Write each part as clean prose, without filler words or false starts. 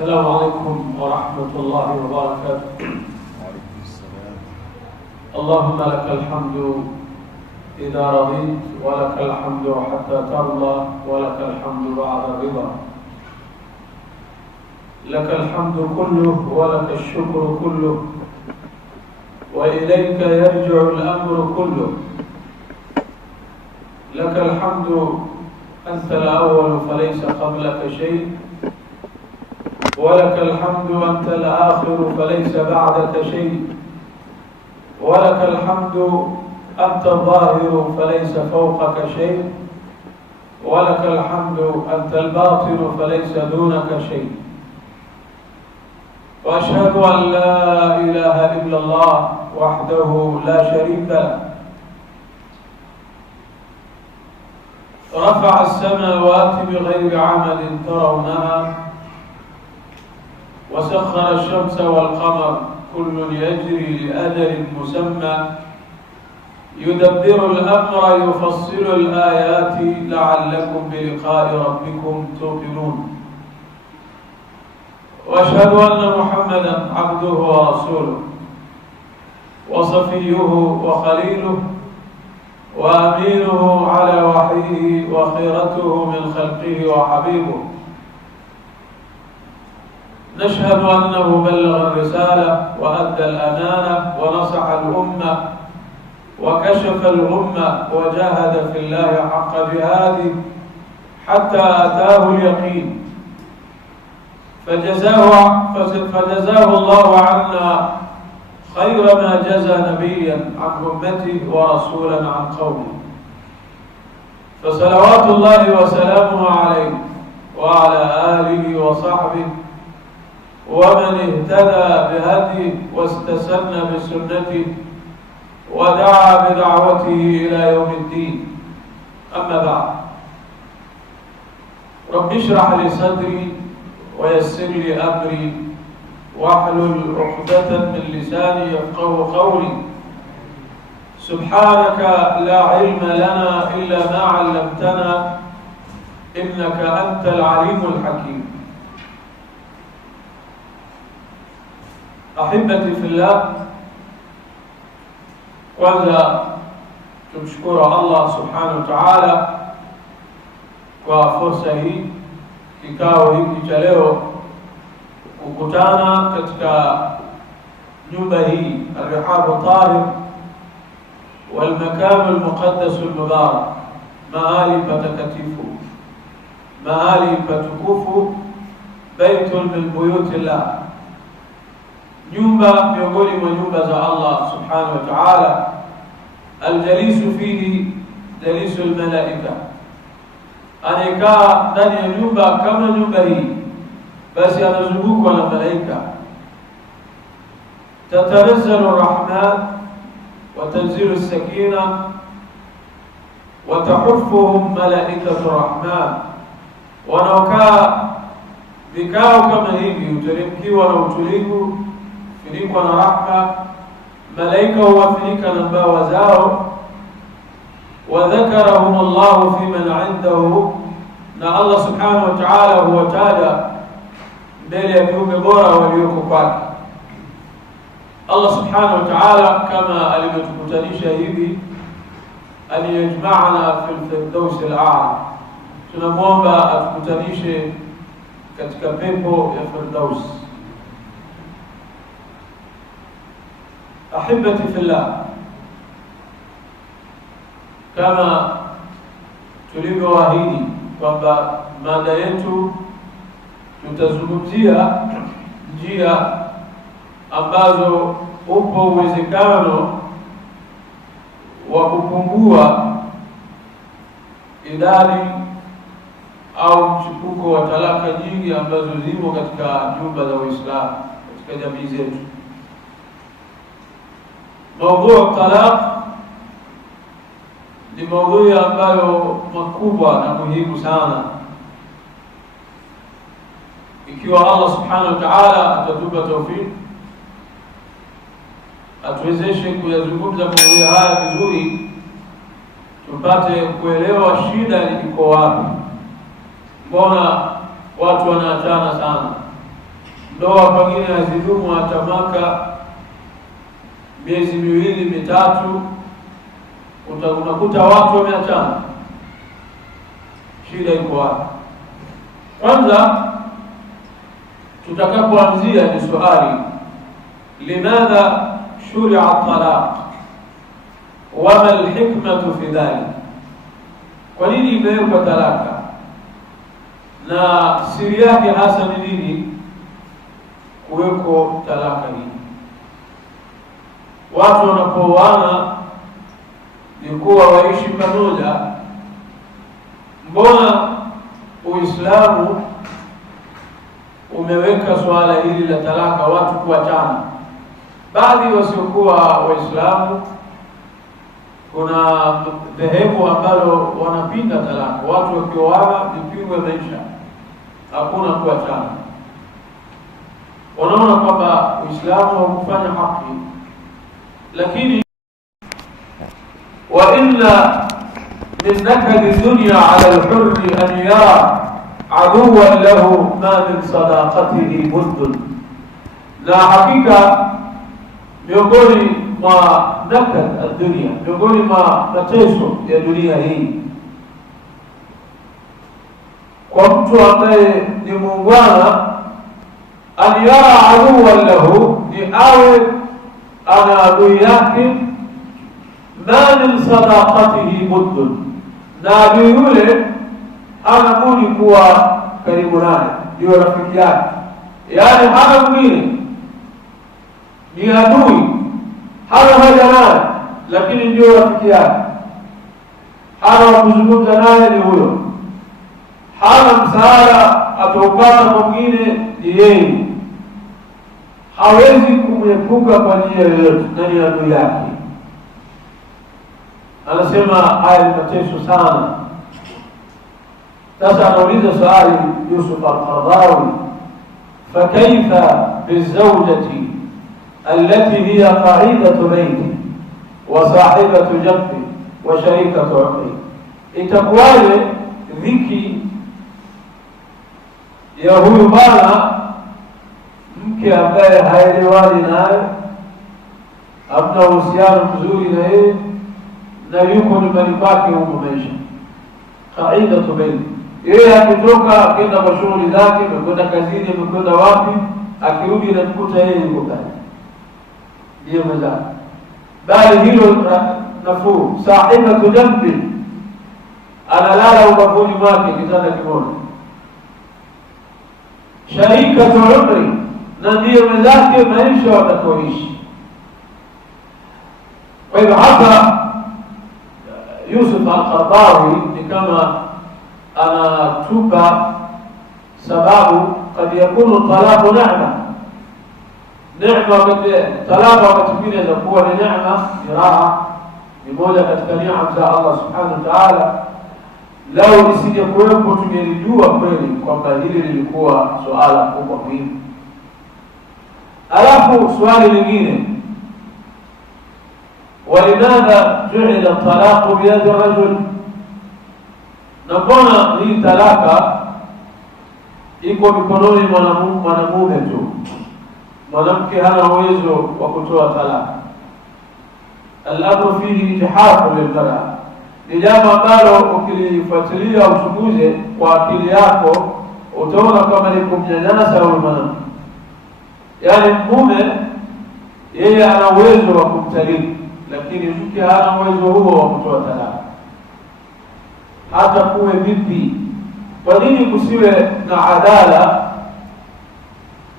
السلام عليكم ورحمة الله وبركاته. وعليكم السلام. اللهم لك الحمد إذا رضيت، ولك الحمد حتى ترضى، ولك الحمد بعد الرضا. لك الحمد كله ولك الشكر كله، وإليك يرجع الأمر كله. لك الحمد أنت الأول فليس قبلك شيء، ولك الحمد أنت الآخر فليس بعدك شيء، ولك الحمد أنت الظاهر فليس فوقك شيء، ولك الحمد أنت الباطن فليس دونك شيء. وأشهد أن لا إله إلا الله وحده لا شريك له، رفع السماوات بغير عمد ترونها، وسخر الشمس والقمر كل يجري لأجل مسمى، يدبر الأمر يفصل الآيات لعلكم بلقاء ربكم توقنون. وأشهد أن محمدا عبده ورسوله وصفيه وخليله وأمينه على وحيه وخيرته من خلقه وحبيبه. نشهد أنه بلغ الرسالة وأدى الأمانة ونصح الأمة وكشف الغمة وجاهد في الله حق جهاده حتى أتاه اليقين، فجزاه الله عنا خير ما جزى نبيا عن أمته ورسولا عن قومه. فصلوات الله وسلامه عليه وعلى آله وصحبه ومن اهتدى بهديه واستسن بسنته ودعا بدعوته إلى يوم الدين. أما بعد، رب اشرح لي صدري ويسر لي أمري واحلل عقدة من لساني يفقهوا قولي. سبحانك لا علم لنا إلا ما علمتنا إنك أنت العليم الحكيم. أحبتي في الله، kwanza tumshukuru Allah subhanahu wa ta'ala kwa fursa hii, kikao hiki cha leo, kukutana katika nyumba hii Ar-Rihab Tahir wal Makan al-Muqaddas al-Mubarak, mahali patakatifu, mahali patukufu, baitun min buyutillah, nyumba miongoni mwa nyumba za Allah subhanahu wa ta'ala. Aljalisu fihi jalisu almalaika, anayekaa ndani ya nyumba kama nyumba hii basi anazungukwa na malaika. Tatanazzalu arrahman wa tanzilu as-sakina wa tahuffuhum malaikatu arrahman, wanaokaa vikao kama hivi uteremkiwa na utulivu, finikwa na rahma, malaika huwafinika na mbawa zao. Wa dhakarahum Allahu fi man indahu, na Allah subhanahu wa ta'ala huwataja mbele ya viumbe bora walioko kwake. Allah subhanahu wa ta'ala kama alivyotukutanisha hivi, an yajma'ana fil firdaus al-a'la, tunamwomba atukutanishe katika pepo ya Firdaus. Ahibati fillah, kama tulivyoahidi kwamba mada yetu tutazungumzia njia ambazo upo uwezekano wa kupungua idadi au mchipuko wa talaka nyingi ambazo zimo katika nyumba za Uislamu, katika jamii zetu. Mada talaq ni mada ambayo makubwa na muhimu sana. Ikiwa Allah subhanahu wa ta'ala atatupa tawfik, atuwezeshe kuyazungumza mada haya vizuri, tupate kuelewa shida iko wapi. Mbona watu wanaachana sana? ndoa pengine hazidumu hata mwaka, miezi miwili mitatu, unakuta watu wameachana. Shida iko wapi? Kwanza tutakapoanzia ni swali, limadha shuri'a talaq wama alhikmatu fi dhalik? Kwa nini imewekwa talaka na siri yake hasa ni nini kuweko talaka hii? Watu wanapooana ni kuwa waishi pamoja. Mbona Uislamu umeweka swala hili la talaka, watu kuachana? Baadhi wasiokuwa Waislamu, kuna dhehebu ambalo wanapinga talaka, watu wakioana vipingwe maisha, hakuna kuachana. Wanaona kwamba Uislamu haukufanya haki. Lakini wa inna min nakadi dunya ala al-hurri an yara aduwan lahu ma min sadaqatihi buddun, na hakika miongoni mwa nakad ad-dunya, miongoni mwa mateso ya dunia hii kwa mtu ambaye ni muungwana, an yara aduwan lahu, ni awe ana adui yake, ma min sadaqatihi buddun, na adui yule hana budi kuwa karibu naye, ndio rafiki yake. Yaani hana mwingine, ni adui, hana haja naye, lakini ndio rafiki yake. Hana wa kuzungumza naye, ni huyo. Hana msaada ataupata mwingine, ni yeye. Hawezi kumwepuka kwa njia yoyote, na ni adui yake. Anasema haya ni mateso sana. Sasa anauliza swali Yusuf al-Qaradawi, fakaifa bizawjati allati hiya qa'idatu bayti wa sahibatu jambi wa sharikatu umri, itakuwaje dhiki ya huyu bwana, mke ambaye haelewani naye, hamna uhusiano mzuri na yeye, na yuko nyumbani kwake huko maisha. Qa'idatu bayti, yeye akitoka akenda kwa shughuli zake, amekwenda kazini, amekwenda wapi, akirudi anamkuta yeye yuko ndani, ndio mzaa. Bali hilo nafuu. Sahibatu jambi, analala ubavuni mwake, kitanda kimoja. Sharikatu umri, na ndio mwenzake maisha watakoishi. Kwa hivyo hapa Yusuf al-Qaradawi ni kama anatupa sababu, kad yakunu talaqu neema. Neema wakati talaka wakati mwingine inaweza kuwa ni neema, ni raha, ni moja katika neema za Allah subhanahu wa ta'ala. Lau isingekuwepo tungelijua kweli kwamba hili lilikuwa suala kubwa muhimu. Alafu swali lingine, walimadha ju'ila talaqu biyadi rajul, na mbona hii talaka iko mikononi mwanamume tu? Mwanamke hana uwezo wa kutoa talaka. Al-amru fihi ijhafu lilmara, ni jambo ambalo ukilifuatilia uchunguze kwa akili yako utaona kama ni kumnyanyasa huyu mwanamke. Yaani mume yeye ana uwezo wa kumtaliki, lakini mke hana uwezo huo wa kutoa talaka. Hata kuwe vipi, kwa nini kusiwe na adala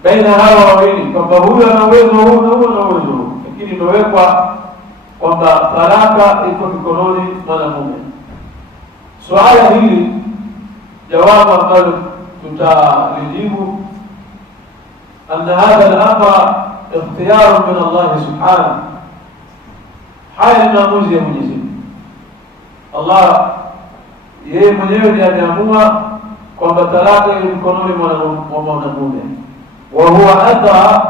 baina hawa wawili, kwamba huyu ana uwezo huu na huyu ana uwezo huu, lakini imewekwa kwamba talaka iko mikononi mwanamume? Swala hili jawabu ambalo tutalijibu, anna hadha al-amra ikhtiyar min Allah subhanahu. Haya ni maamuzi ya Mwenyezi Mungu. Allah yeye mwenyewe ndiye ameamua kwamba talaka iko mikononi mwa mwanamume. Wa huwa adra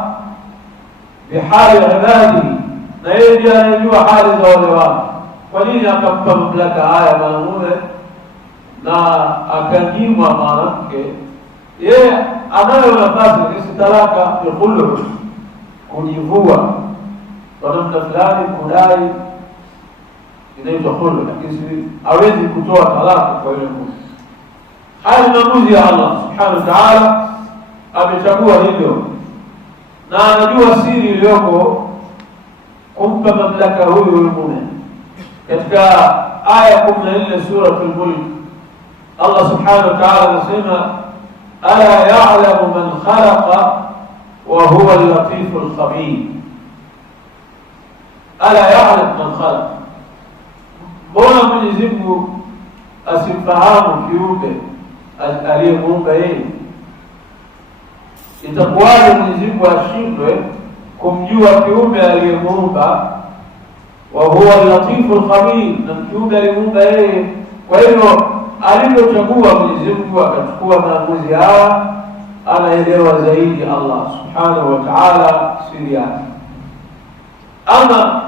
bihali ibadihi, na yeye ndiye anajua hali za wale watu. Kwa nini akampa mamlaka haya mwanamume na akanyimwa mwanamke yeye anayo nafasi si talaka ya khulu, kujivua kwa namna fulani, kudai, inaitwa khulu, lakini hawezi kutoa talaka kwa yule mtu. Haya ni maamuzi ya Allah subhanahu wa ta'ala, amechagua hivyo na anajua siri iliyoko kumpa mamlaka huyu mume. Katika aya 14 sura al-Mulk, Allah subhanahu wa ta'ala anasema ala ya'lamu man khalaqa wa huwa al-latif al-khabir. Ala ya'lamu man khalaqa, mbona Mwenyezi Mungu asimfahamu kiumbe aliyemuumba yeye? Itakuwaje Mwenyezi Mungu ashindwe kumjua kiumbe aliyemuumba? Wa huwa al-latif al-khabir, na kiumbe aliyemuumba yeye. Kwa hivyo alivyochagua Mwenyezi Mungu akachukua maamuzi haya, anaelewa zaidi Allah subhanahu wa ta'ala siri yake. Ama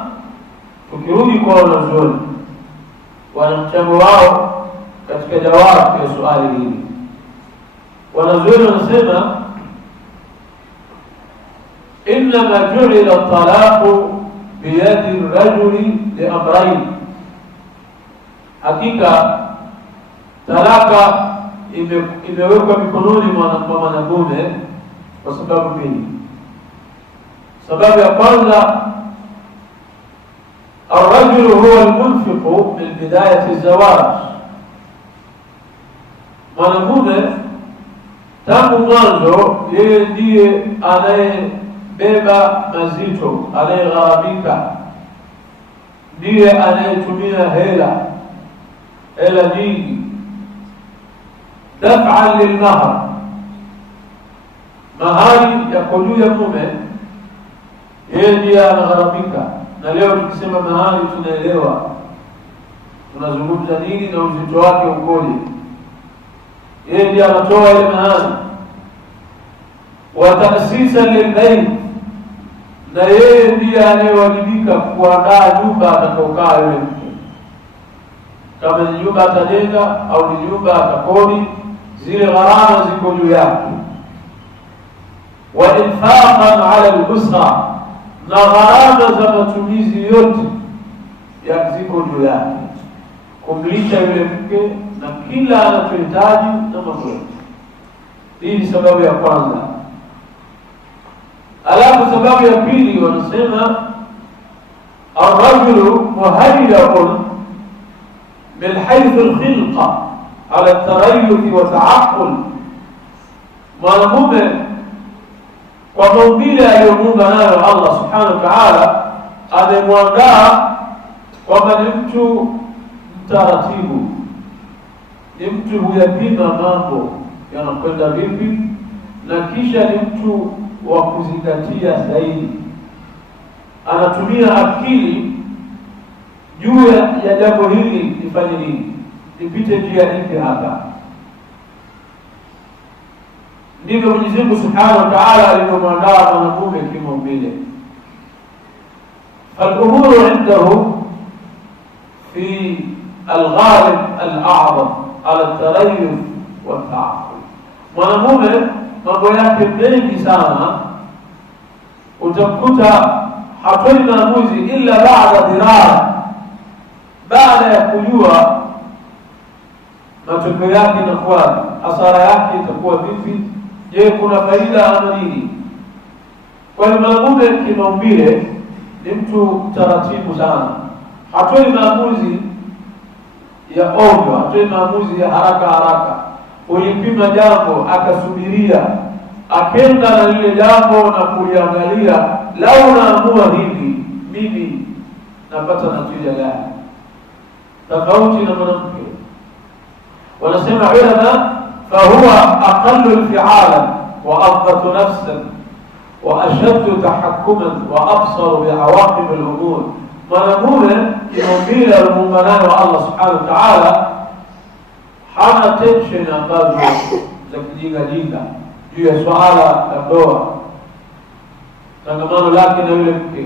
tukirudi kwa wanazuoni, wana mchango wao katika jawabu ya swali hili. Wanazuoni wanasema innama ju'ila at-talaqu biyadi ar-rajuli liamrayn, hakika talaka imewekwa mikononi mwa mwanamume kwa sababu mbili. Sababu ya kwanza, ar-rajulu huwa al-munfiqu min bidayati az-zawaj, mwanamume tangu mwanzo yeye ndiye anayebeba mazito, anayegharamika, ndiye anayetumia hela nyingi, daf'an lilmahr, mahari ya juu ya mume, yeye ndiye anagharamika. Na leo tukisema mahari tunaelewa tunazungumza nini na uzito wake ukoje. Yeye ndiye anatoa ile mahari. Wa ta'sisa lilbayt, na yeye ndiye anayewajibika kuandaa nyumba atakayokaa yule mtu. Kama ni nyumba atajenga au ni nyumba atakodi, zile gharama ziko juu yake. Wa infaqan ala al-usra, na gharama za matumizi yote ziko juu yake, kumlisha yule mke na kila anachohitaji na mambo yote. Hii ni sababu ya kwanza. Alafu sababu ya pili wanasema ar-rajulu muhayyarun min haythu al-khilqa ala at-tarayyuth wa ta'aqqul, mwanamume kwa maumbile aliyomuumba nayo Allah subhanahu wa ta'ala amemwandaa kwamba ni mtu mtaratibu, ni mtu huyapima mambo yanakwenda vipi, na kisha ni mtu wa kuzingatia zaidi, anatumia akili juu ya jambo hili, nifanye nini, nipite njia ipi hapa. Ndivyo Mwenyezi Mungu subhanahu wa ta'ala alivyomwandaa mwanamume kimaumbile. Fal-umuru indahu fi al-ghalib al-a'zam ala at-tarayyuf wa at-ta'aqqul. Mwanamume mambo yake mengi sana, utakuta hatoi maamuzi illa baada diraya, baada ya kujua matokeo yake inakuwa, hasara yake itakuwa vipi, je kuna faida ama nini. Kwa hiyo mwanamume kimaumbile ni mtu taratibu sana, hatoi maamuzi ya ovyo, hatoi maamuzi ya haraka. Ulipima jambo akasubiria, akenda na lile jambo na kuliangalia, lau naamua hivi mimi napata natija gani, tofauti na mwanamke. Wanasema ulama fahuwa aqallu infi'alan wa adbatu nafsan wa ashaddu tahakkuman wa absaru bi'awaqib al-umur. Mwanamume kimaumbile alimuumba nayo Allah subhanahu wa ta'ala hana tension ambazo za kijinga juu ya swala la ndoa, tangamano lake na yule mke,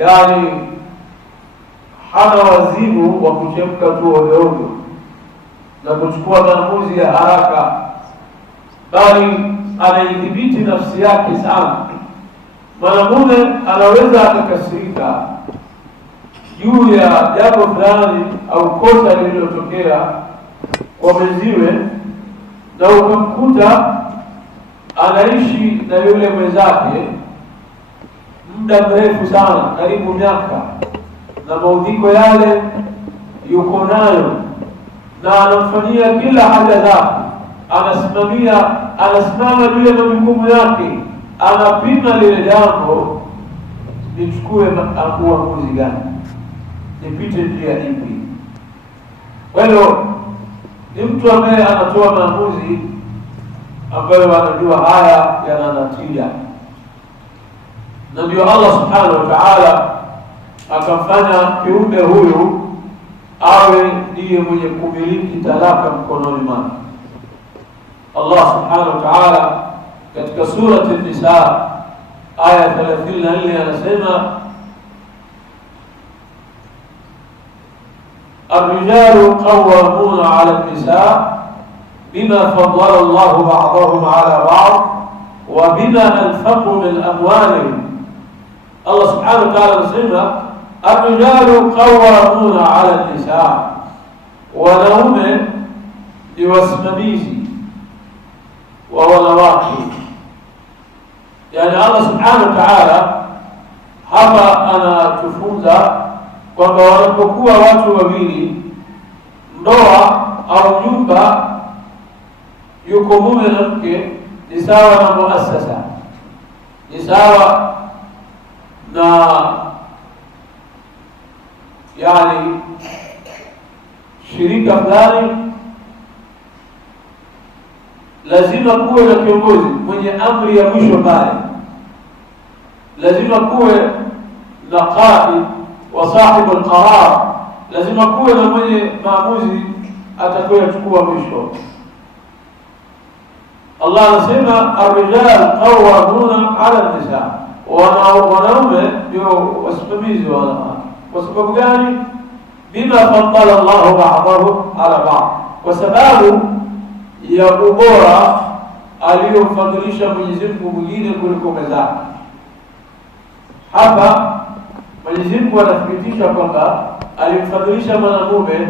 yani hana wazimu wa kuchemka tu ovyo na kuchukua maamuzi ya haraka bali anaidhibiti nafsi yake sana. Mwanamume anaweza akakasirika juu ya jambo fulani au kosa lililotokea kwa mwenziwe, na ukamkuta anaishi na yule mwenzake muda mrefu sana, karibu miaka, na maudhiko yale yuko nayo, na anamfanyia kila haja zake, anasimama juu ya majukumu yake, anapima lile jambo, nichukue uamuzi gani, nipite njia ipi? Kwa hiyo ni mtu ambaye anatoa maamuzi ambayo anajua haya yana natija, na ndio Allah subhanahu wa ta'ala akamfanya kiumbe huyu awe ndiye mwenye kumiliki talaka mkononi mwake. Allah subhanahu wa ta'ala katika surati an-Nisa aya 34 anasema, الرجال قوامون على النساء بما فضل الله بعضهم على بعض وبما أنفقوا من أموالهم. الله سبحانه وتعالى anasema الرجال قوامون على النساء, wanaume ni wasimamizi wa wanawake. Yani Allah subhanahu wa ta'ala hapa anatufunza kwamba wanapokuwa watu wawili, ndoa au nyumba, yuko mume na mke, ni sawa na muasasa, ni sawa na yani shirika fulani. Lazima kuwe na kiongozi mwenye amri ya mwisho pale, lazima kuwe na qaid wa sahibu alqarar, lazima kuwe na mwenye maamuzi atakayochukua mwisho. Allah anasema ar-rijal qawwamuna 'ala an-nisa, wanaume ndio wasimamizi wa wanawake. Kwa sababu gani? Bima faddala Allahu ba'dahu 'ala ba'd, kwa sababu ya ubora aliyomfadhilisha Mwenyezi Mungu mwingine kuliko mwenzake. Hapa Mwenyezi Mungu anathibitisha kwamba alimfadhilisha mwanamume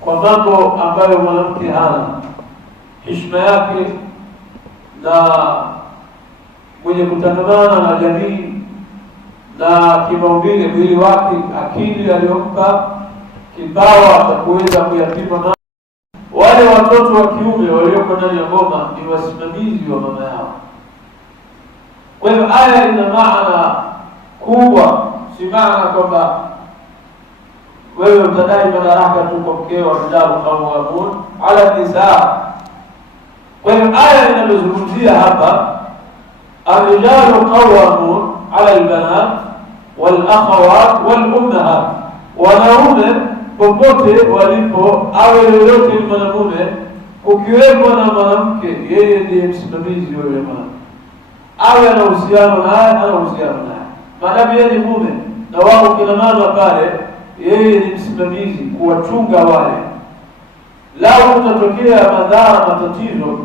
kwa mambo ambayo mwanamke hana, heshima yake na mwenye kutangamana na jamii na kimaumbile, mwili wake, akili aliyompa, kipawa cha kuweza kuyapima. Wale watoto wa kiume walioko ndani ya boma ni wasimamizi wa mama yao. Kwa hiyo aya ina maana kubwa, si maana kwamba wewe utadai madaraka tu kwa mkeo, rijalu qawwamun 'ala an-nisaa. Kwa hiyo aya inazungumzia hapa ar-rijalu qawwamun 'ala al-banat wal-akhawat wal-ummahat, wanaume popote walipo, awe yoyote ni mwanamume, ukiwepo na mwanamke, yeye ndiye msimamizi wa yule mwanamke, awe ana uhusiano naye, ana uhusiano naye, maadamu yeye ni mume na wao kina mama pale, yeye ni msimamizi kuwachunga wale. Lao utatokea madhara, matatizo,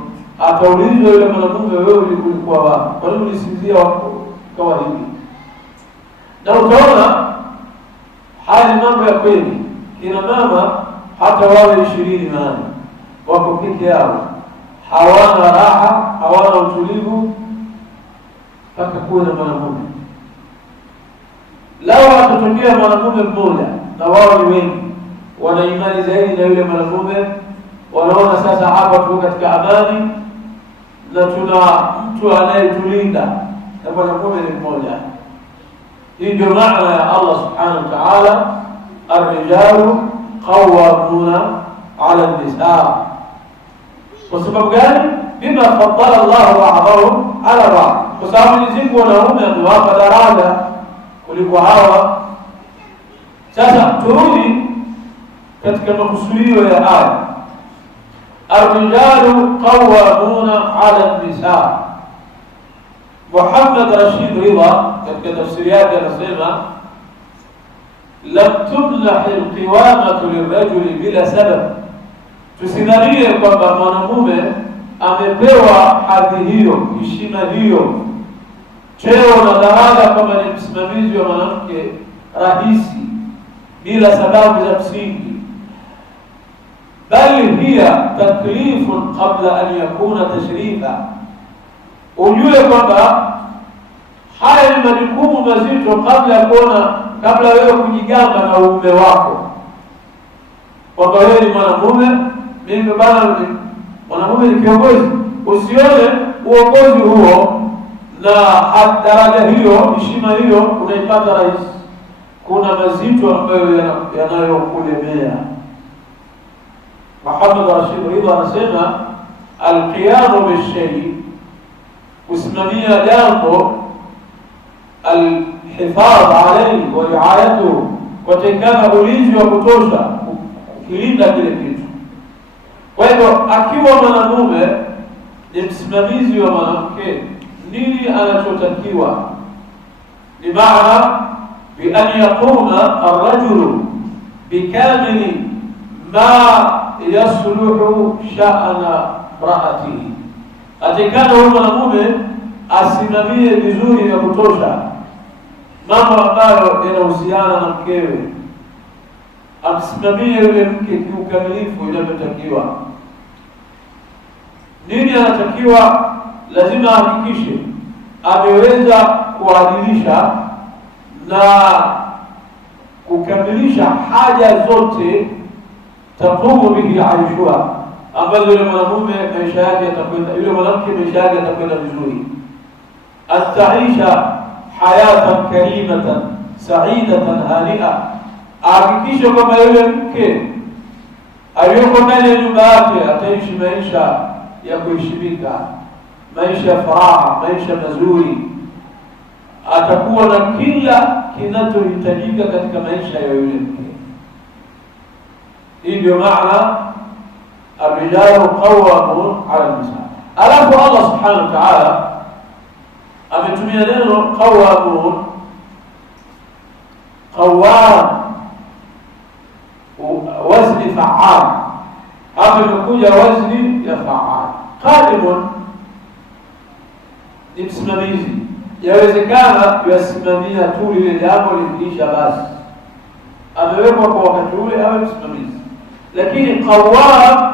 ataulizwa yule mwanamume, wewe ulikuwa wapi? Kwa nini ulisinzia wako kawa hivi? Na utaona haya ni mambo ya kweli. Kina mama hata wawe 20 maana wako peke yao, hawana raha, hawana utulivu mpaka kuwe na mwanamume. Lao atatokea mwanamume mmoja na wao ni wengi, wana imani zaidi na yule mwanamume, wanaona sasa hapa tuko katika amani na tuna mtu anayetulinda, na mwanamume ni mmoja. Hii ndio maana ya Allah subhanahu wa ta'ala ar-rijalu qawwamuna 'ala an-nisaa. Kwa sababu gani? Bima faddala Allahu ba'dahum 'ala ba'd, kwa sababu Mwenyezi Mungu wanaume amewapa daraja kuliko hawa. Sasa turudi katika makusudio ya aya, ar-rijalu qawwamuna 'ala an-nisaa. Muhammad Rashid Ridha katika tafsiri yake anasema lam tumnah alqiwamatu lirajuli bila sabab, Tusidhanie kwamba mwanamume amepewa hadhi hiyo, heshima hiyo, cheo na daraja kama ni msimamizi wa mwanamke rahisi bila sababu za msingi, bali hiya taklifun qabla an yakuna tashrifa. Ujue kwamba haya ni majukumu mazito kabla wewe kujigamba na uume wako kwamba wewe ni mwanamume. Mimi bana, mwanamume ni kiongozi. Usione uongozi huo na daraja hiyo, heshima hiyo unaipata rahisi. Kuna mazito ambayo yanayokulemea. Muhammad Rashid Ridha anasema alqiyamu bishay, kusimamia jambo, alhifadh alayhi wa riayatuhu, kutekana ulinzi wa kutosha, kulinda kile kitu. Kwa hivyo akiwa mwanamume ni msimamizi wa mwanamke, nini anachotakiwa? Ni maana bi an yaquma ar-rajulu bikamili ma yasluhu sha'na ra'atihi. Atakana huyo mwanamume asimamie vizuri ya kutosha mambo ambayo yanahusiana na mkewe, amsimamie yule mke kiukamilifu inavyotakiwa. Nini anatakiwa? Lazima ahakikishe ameweza kuadilisha na kukamilisha haja zote taqumu bihi aishuha, ambazo yule mwanamume maisha yake yatakwenda, yule mwanamke maisha yake yatakwenda vizuri. Astaisha hayatan karimatan sa'idatan hani'a, ahakikishe kwamba yule mke aliyoko ndani ya nyumba yake ataishi maisha ya kuheshimika, maisha ya furaha, maisha mazuri, atakuwa na kila kinachohitajika katika maisha ya yule mke. Hii ndio maana ar-rijalu qawwamun 'ala an-nisa. Alafu Allah subhanahu wa ta'ala ametumia neno qawwamun, qawwam, wazni fa'al. Hapa imekuja wazni ya fa'al. Qadimun ni msimamizi, yawezekana yasimamia tu lile jambo likiisha basi, amewekwa kwa wakati ule awe msimamizi. Lakini qawwam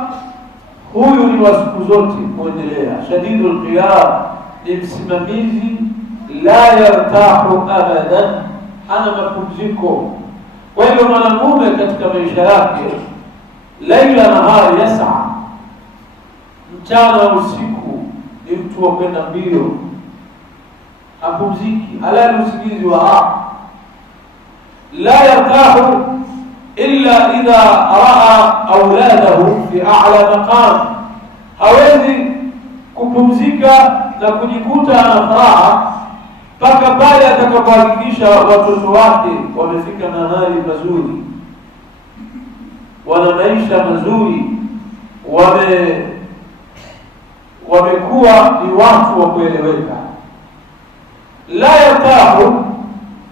huyu ni wa siku zote kuendelea. Shadidul qiyam ni msimamizi, la yartahu abadan, hana mapumziko. Kwa hivyo mwanamume katika maisha yake laila nahari yas'a, mchana usiku ni mtu wa kwenda mbio, hapumziki, halali usingizi wa la yartahu illa idha raa auladahu fi a'la maqam. Hawezi kupumzika na kujikuta ana furaha mpaka pale atakapohakikisha watoto wake wamefika mahali mazuri, wana maisha mazuri, wamekuwa ni watu wa kueleweka. La yartahu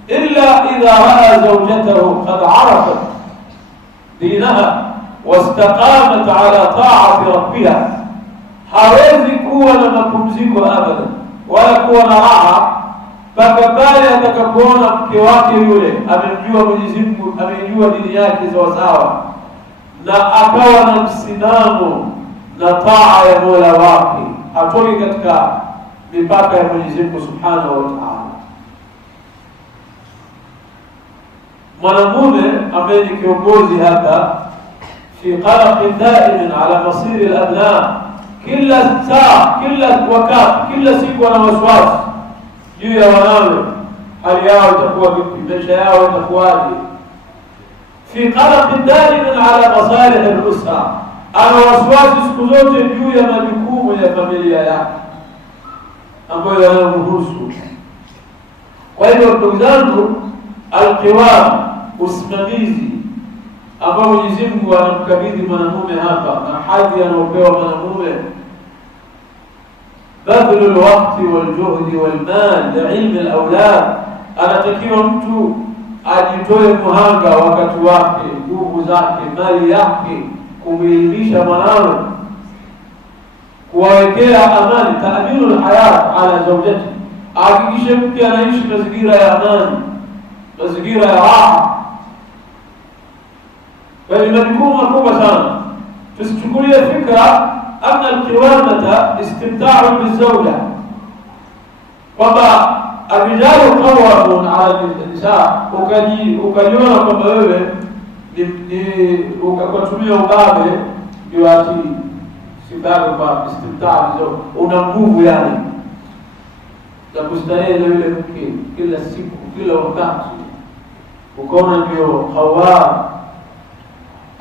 illa idha raa zawjatahu qad arafat dinaha wastaqamat ala ta'ati rabbiha. Hawezi kuwa na mapumziko abada wala kuwa na raha mpaka pale atakapoona mke wake yule amemjua Mwenyezi Mungu, amejua dini yake sawasawa, na akawa na msimamo na taa ya Mola wake, hatoki katika mipaka ya Mwenyezi Mungu Subhanahu wa Ta'ala. Mwanamume ambaye ni kiongozi hapa, fi qalaq daim ala masir al-abna, kila saa, kila wakati, kila siku ana wasiwasi juu ya wanawe, hali yao itakuwa vipi, maisha yao itakuwaje. Fi qalaq daim ala masalih al-usra, ana wasiwasi siku zote juu ya majukumu ya familia yake ambayo yanamhusu. Kwa hivyo ndugu zangu, al-qiwam, usimamizi ambao Mwenyezi Mungu anamkabidhi mwanamume hapa, na hadhi anaopewa mwanamume, badlu alwaqti waljuhdi walmal liilmi alawlad. Anatakiwa mtu ajitoe muhanga wakati wake, nguvu zake, mali yake, kumelimisha mwanawe, kuwawekea amani, ta'minu al-hayat ala zawjati, hakikishe mke anaishi mazingira ya amani, mazingira ya raha. Bali majukumu makubwa sana. Tusichukulie fikra anna al-qiwamata istimta'u bizawja, kwamba الرجال قوامون على النساء ukajiona kwamba wewe ukatumia ubabe ndio ati sibabu kwa istimtaa, una nguvu yani za kustarehe yule mke kila siku kila wakati, ukaona ndio qawam.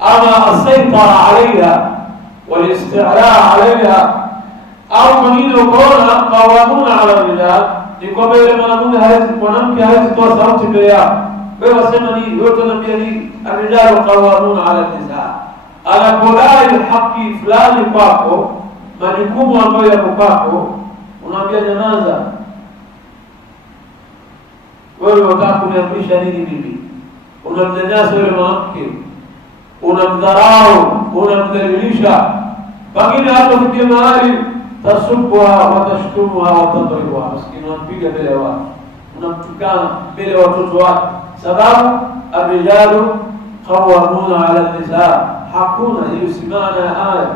Ama asaitara alaiha walisti'la alaiha, au mwingine ukaona qawamuna ala rijal ni kwamba yule mwanamke hawezi toa sauti mbele yako. Wewe wasema nini? Wewe tunaambia nini? Ar-rijalu qawwamuna 'ala an-nisaa. Anapodai haki fulani kwako, majukumu ambayo yako kwako, unaambia janaza, wewe unataka kuniamrisha nini mimi? Unamnyanyasa yule mwanamke, unamdharau, unamdhalilisha, pengine hata kufikia mahali tasubbuha wa tashtumuha wa tadribuha, maskini unampiga mbele ya watu, unamtukana mbele ya watoto wake, sababu ar-rijalu qawwamuna 'ala an-nisaa. Hakuna hiyo simana ya aya,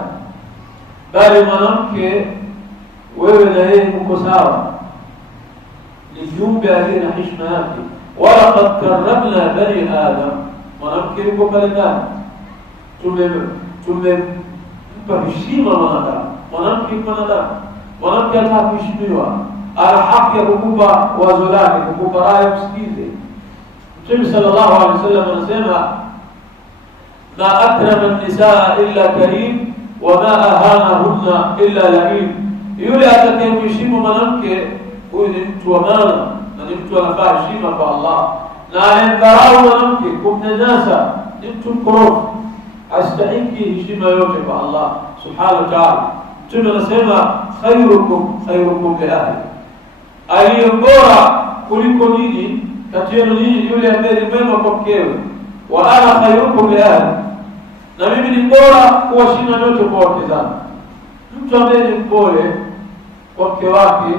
bali mwanamke wewe na yeye mko sawa, ni kiumbe aliye na heshima yake. Wala qad karramna bani adam, mwanamke yuko pale ndani, tumempa heshima mwanadamu. Mwanamke ni mwanadamu, mwanamke anataka kuheshimiwa, ana haki ya kukupa wazo lake, kukupa rai usikize. Mtume sallallahu alaihi wasallam anasema ma akrama an-nisaa illa karim wa ma ahanahunna illa la'im. Yule atakayemheshimu mwanamke, huyu ni mtu wa maana na ni mtu anafaa heshima kwa Allah, na anayemdharau mwanamke, kumnyanyasa, ni mtu mkorofi, astahiki heshima yote kwa Allah subhanahu wa ta'ala. Mtume anasema khairukum li ahli, aliye bora kuliko nyinyi kati yenu nyinyi yule ambaye ni mwema kwa mkewe. Wa ana khairukum li ahli, na mimi ni bora kuwashinda nyote kwa wake zangu. Mtu ambaye ni mpole kwa mke wake,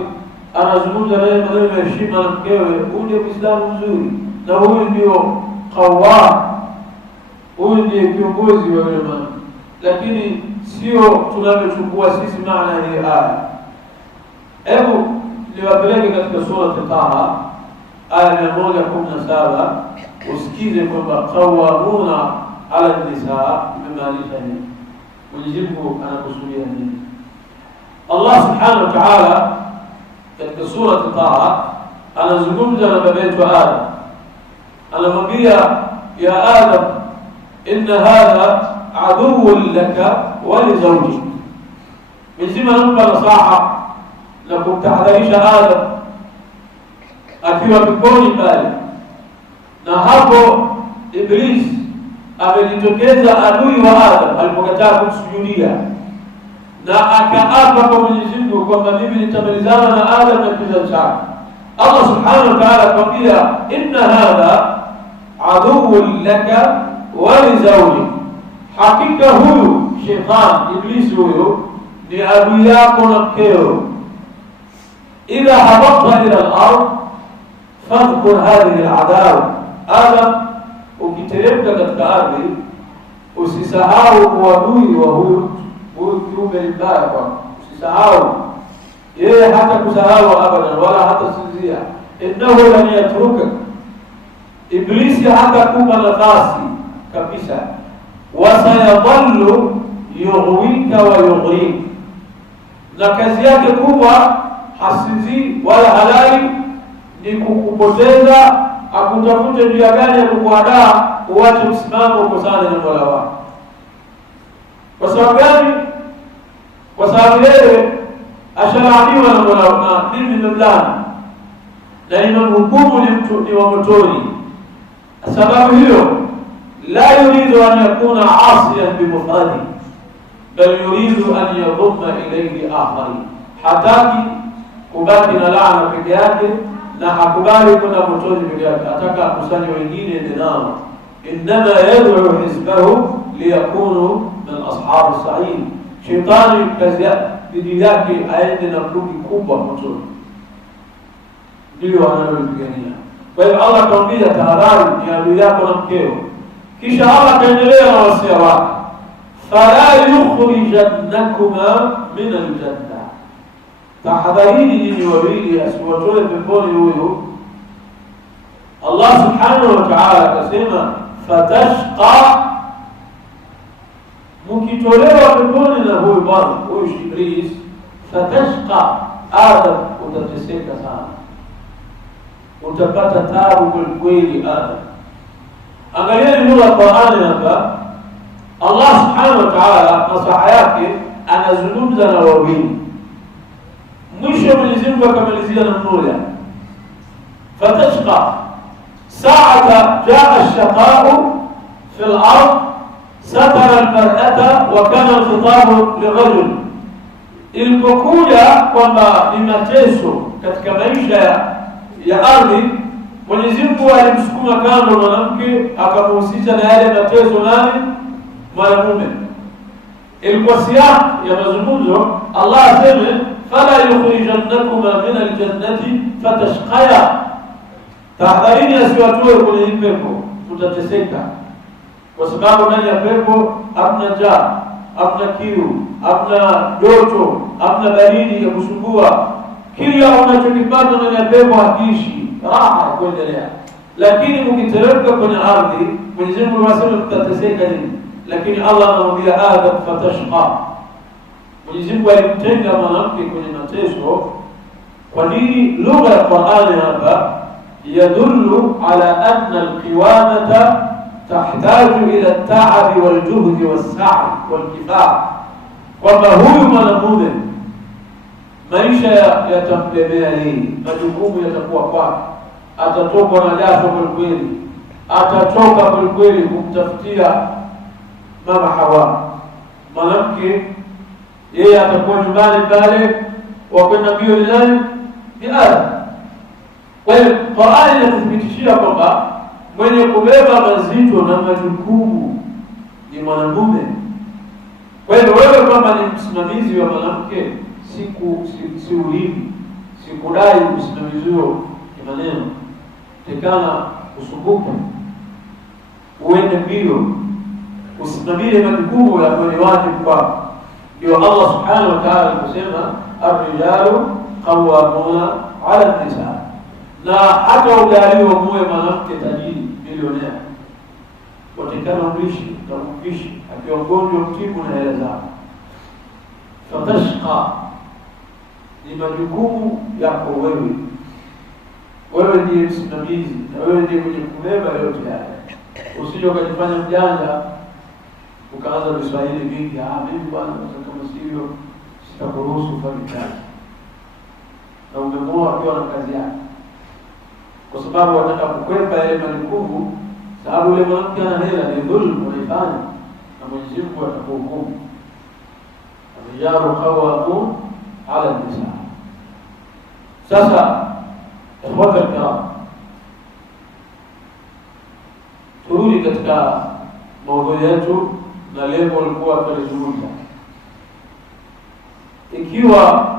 anazungumza naye maneno ya heshima na mkewe, huyu ndio Muislamu mzuri, na huyu ndio qawwam, huyu ndiye kiongozi wa yule mama. Lakini sio tunavyochukua sisi maana ya aya. Hebu niwapeleke katika sura Taha aya 117, usikize kwamba qawwamuna 'ala an-nisaa imemaanisha nini, Mwenyezi Mungu anakusudia nini. Allah subhanahu wa ta'ala katika sura Taha anazungumza na baba yetu Adam, anamwambia ya Adam, inna hadha aduwwun laka wa li zawjik. Mwenyezi Mungu anampa nasaha na kumtahadharisha Adam akiwa peponi pale, na hapo Iblis amejitokeza adui wa Adam alipokataa kumsujudia, na akaapa kwa Mwenyezi Mungu kwamba mimi nitamalizana na Adam na kizazi chake. Allah subhanahu wa ta'ala akamwambia inna hadha aduwwun laka wa li zawjik, hakika huyu Shaytan Iblis huyo ni adui yako na mkeo. Idha habata ila al-ard fadhkur hadhihi al-adawa, Adam ukiteremka katika ardhi usisahau uadui wa huyu kiumbe mbaya kwako, usisahau yeye, hata kusahau abadan wala hata sinzia. Innahu lan yatruka, Iblisi hata kupa nafasi kabisa. Wasayadhallu yughwika wa yughrik, na kazi yake kubwa hasinzi wala halali ni kukupoteza, akutafute njia gani ya kukuadaa uache msimamo ukosane na Mola wako. Kwa sababu gani? Kwa sababu yeye ashalaaniwa na Mola wake, mimi nimemlaani na nimemhukumu ni wa motoni. Sababu hiyo la yuridu an yakuna asiyan bimufradi, bal yuridu an yadhumma ilayhi akhari. Hataki kubaki na laana peke yake, na hakubali kwenda motoni peke yake, ataka akusanye wengine ndio nao. Innama yad'u hizbahu liyakunu al-ashab as-sa'id. Shetani kazi yake aende na kundi kubwa motoni, ndio analolipigania. Kwa hiyo Allah akamwambia tahadhari ni adui yako na mkeo. Kisha Allah akaendelea na wasia wake, fala yukhrijannakuma min aljanna, tahadharini nyinyi wawili asiwatoe peponi huyu. Allah subhanahu wa ta'ala akasema fatashqa, mkitolewa peponi na huyu bwana huyu Iblis, fatashqa, Adam utateseka sana, utapata taabu kweli Adam. Angalieni lugha ya Qur'ani hapa, Allah subhanahu wa ta'ala nasaha yake anazungumza na wawili, mwisho Mwenyezi Mungu akamalizia na mmoja, fatashqa sa'ata jaa ash-shaqa'u fi al-ard satara al-mar'ata wa kana al-khitabu li-rajul. Ilipokuja kwamba ni mateso katika maisha ya ardhi, Mwenyezi Mungu alimsukuma kando mwanamke akamhusisha na yale mateso nani? Mwanamume. Ilikuwa siyaq ya mazungumzo, Allah aseme fala yukhrijannakuma min aljannati fatashqaya, tahadharini asiwatoe kwenye pepo, tutateseka. Kwa sababu ndani ya pepo hamna njaa, hamna kiu, hamna joto, hamna baridi ya kusumbua. Kila unachokipata ndani ya pepo hakiishi, raha kuendelea. Lakini mkiteremka kwenye ardhi, Mwenyezi Mungu anasema tutateseka nini? Lakini Allah anamwambia Adam fatashqa. Mwenyezi Mungu alimtenga mwanamke kwenye mateso. Kwa nini? Lugha ya Qur'ani hapa yadullu ala anna alqiwamata tahtaju ila at-ta'ab wal-juhd was-sa'i wal-kifah, kwamba huyu mwanamume maisha yatamlemea yeye, majukumu yatakuwa kwake, atatokwa na jasho kweli, atachoka kweli kumtafutia mama Hawa. Mwanamke yeye atakuwa nyumbani pale, wakwenda mbio ni nani? Ni Adam. Kwa hiyo Qur'ani inathibitishia kwamba mwenye kubeba mazito na majukumu ni mwanamume. Kwa hiyo wewe kama ni msimamizi wa mwanamke, si ulimi, sikudai usimamizi huo ni maneno, tekana usumbuke, uende mbio, usimamie majukumu ya kwenye wajibu kwako. Ndio Allah subhanahu wa ta'ala kusema ar-rijalu qawwamuna 'ala an-nisa, na hata ujaliwa muwe mwanamke tajiri milionea, watekana uishi na kuishi akiwa mgonjwa mtibu na hela zako. Fatashqa ni majukumu yako wewe, wewe ndiye msimamizi na wewe ndiye mwenye kubeba yote haya. Usije ukajifanya mjanja ukaanza viswahili vingi, mimi bwana kama sivyo sitakuruhusu kufanya kazi, na umemoa akiwa na kazi yake, kwa sababu wataka kukwepa yale majukumu, sababu yule mwanamke ana hela, ni dhulma unaifanya, na Mwenyezi Mungu atakuhukumu. Ar-rijalu qawwamun 'ala an-nisa. Sasa ikhwata al-kiram, turudi katika maudhui yetu na lengo lilikuwa tulizungumza. Ikiwa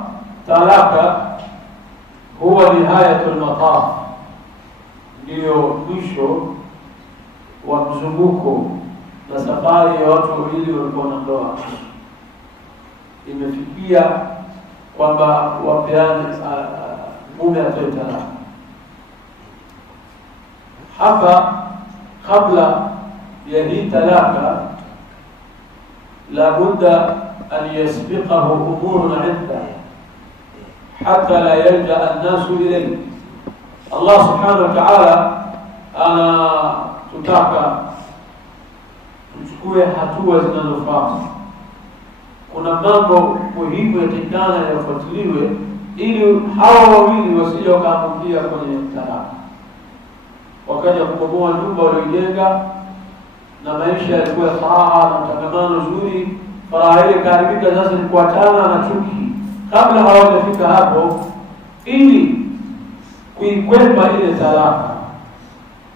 talaka huwa nihayatul mataf, ndio mwisho wa mzunguko na safari ya watu wawili walikuwa na ndoa, imefikia kwamba wapeane, mume atoe talaka. Hapa kabla ya hii talaka labudda an yasbiqahu umurun 'idda hatta la yalja an-nasu ilayhi. Allah subhanahu wa ta'ala anatutaka tuchukue hatua zinazofaa. Kuna mambo muhimu yatakana yafuatiliwe ili hawa wawili wasije wakaangukia kwenye talaka, wakaja kubomoa nyumba waliojenga na maisha yalikuwa furaha na tangamano zuri, furaha ile karibika sasa ni kuachana na chuki. Kabla hawajafika hapo, ili kuikwepa ile talaka,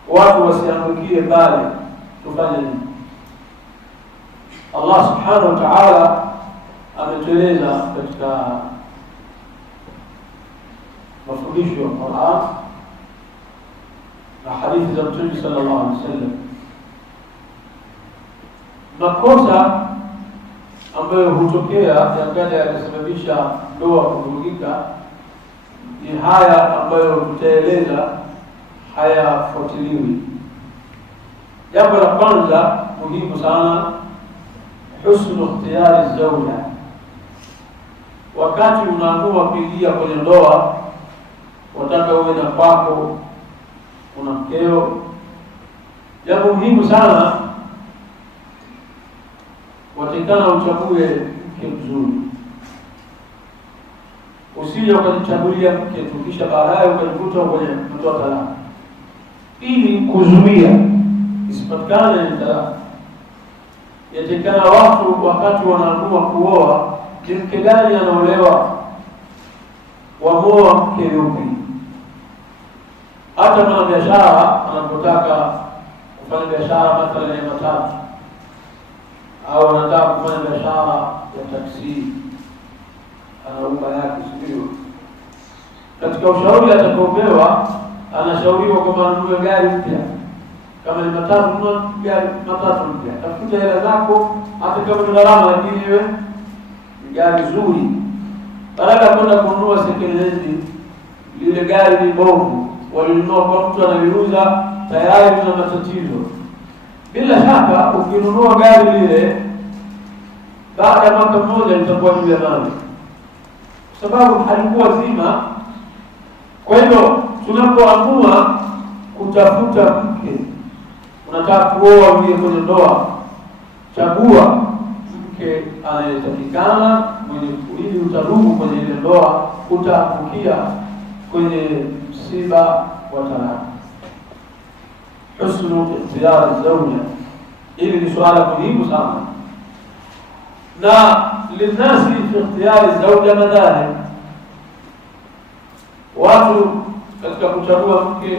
watu wasiangukie pale, tufanye nini? Allah subhanahu wa ta'ala ametueleza katika mafundisho ya Qur'an na hadithi za Mtume sallallahu alaihi wasallam makosa ambayo hutokea yakaja yakasababisha ndoa kuvurugika ni haya ambayo tutaeleza hayafuatiliwi. Jambo la kwanza muhimu sana, husnu ikhtiyari zawja. Wakati unaamua kuingia kwenye ndoa, wataka uwe na kwako, una mkeo, jambo muhimu sana watakana uchague mke mzuri. Usije ukajichagulia mke tu kisha baadaye ukajikuta kwenye kutoa talaka, ili kuzuia isipatikane talaka. Yatakana watu wakati wanaamua kuoa, ni mke gani anaolewa, wamoa mke yupi. Hata kama biashara anapotaka kufanya biashara mathalan ya matatu, au anataka kufanya biashara ya taksi, ana umba yake, sio? Katika ushauri atakaopewa, anashauriwa kwamba anunue gari mpya. Kama ni matatu, nunua gari matatu mpya. Tafuta hela zako, hata kama ni gharama, lakini iwe ni gari zuri. Badala ya kwenda kununua second hand, lile gari ni bovu, walinunua kwa mtu analiuza tayari kuna matatizo. Bila shaka ukinunua gari lile, baada ya mwaka mmoja litakuwa juu ya mawe, kwa sababu halikuwa zima. Kwa hiyo tunapoamua kutafuta mke, unataka kuoa uingie kwenye ndoa, chagua mke anayetakikana, mwenye ili utadumu kwenye ile ndoa, utaangukia kwenye msiba wa talaka. Husnu ikhtiyari zawja, ili ni swala muhimu sana. Na linasi fi ikhtiyari zawja madhahib, watu katika kuchagua mke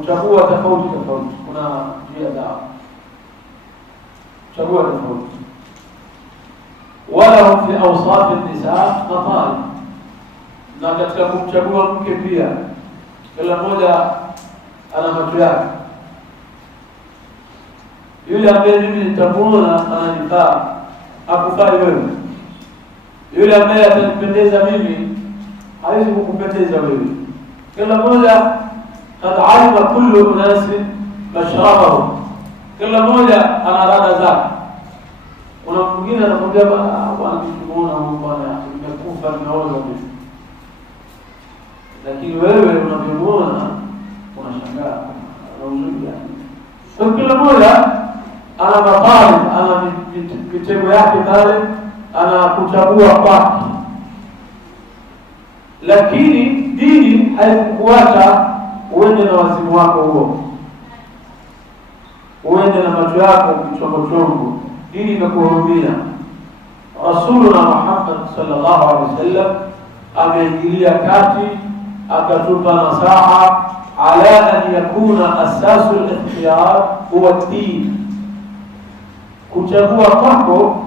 uchagua tofauti. Kuna njia zao chagua tofauti. Wala fi awsaf an-nisa matalib, na katika kumchagua mke pia kila mmoja ana macho yake. Yule ambaye mimi nitamuona ananifaa, hakufai wewe. Yule ambaye atanipendeza mimi hawezi kukupendeza wewe. Kila mmoja kad alima kullu unasin mashrabahu, kila mmoja ana ladha zake. Kuna mwingine anakwambia bwana nikimuona huyu bwana nimekufa nimeoza mimi, lakini wewe unamuona unashangaa na uzuri yake. Kwa kila mmoja ana mapali, ana mitego yake pale, ana kuchagua kwake. Lakini dini haikukuacha uende na wazimu wako huo, uende na macho yako kichongo. Dini imekuhurumia. Rasuluna Muhammad sallallahu alaihi wasallam ameingilia kati, akatupa nasaha ala an yakuna asasu al-ikhtiyar huwa din. Kuchagua kwako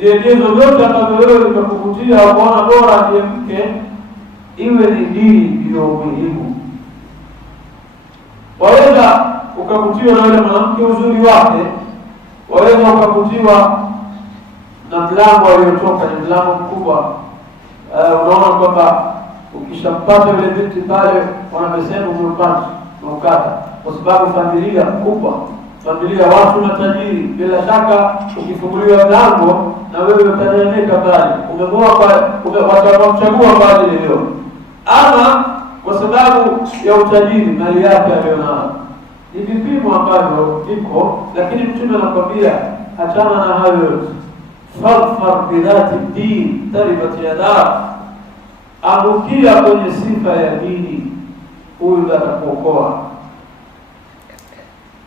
vigezo vyote ambavyo wewe vitakuvutia au kuona bora ndiye mke, iwe ni dini ndio muhimu. Waweza ukavutiwa na yule mwanamke uzuri wake, waweza ukavutiwa na mlango aliotoka, ni mlango mkubwa. Unaona kwamba ukishampata yule binti pale wanamesema umepata, kwa sababu familia kubwa, familia watu matajiri. Bila shaka ukifunguliwa mlango na wewe utanemeka pale, umemoa watamchagua kwa ajili hiyo, ama kwa sababu ya utajiri, mali yake alionayo. Ni vipimo ambavyo iko, lakini Mtume anakwambia achana na hayo yote. Fadfar bidhati din taribat yadak, angukia kwenye sifa ya dini, huyu atakuokoa.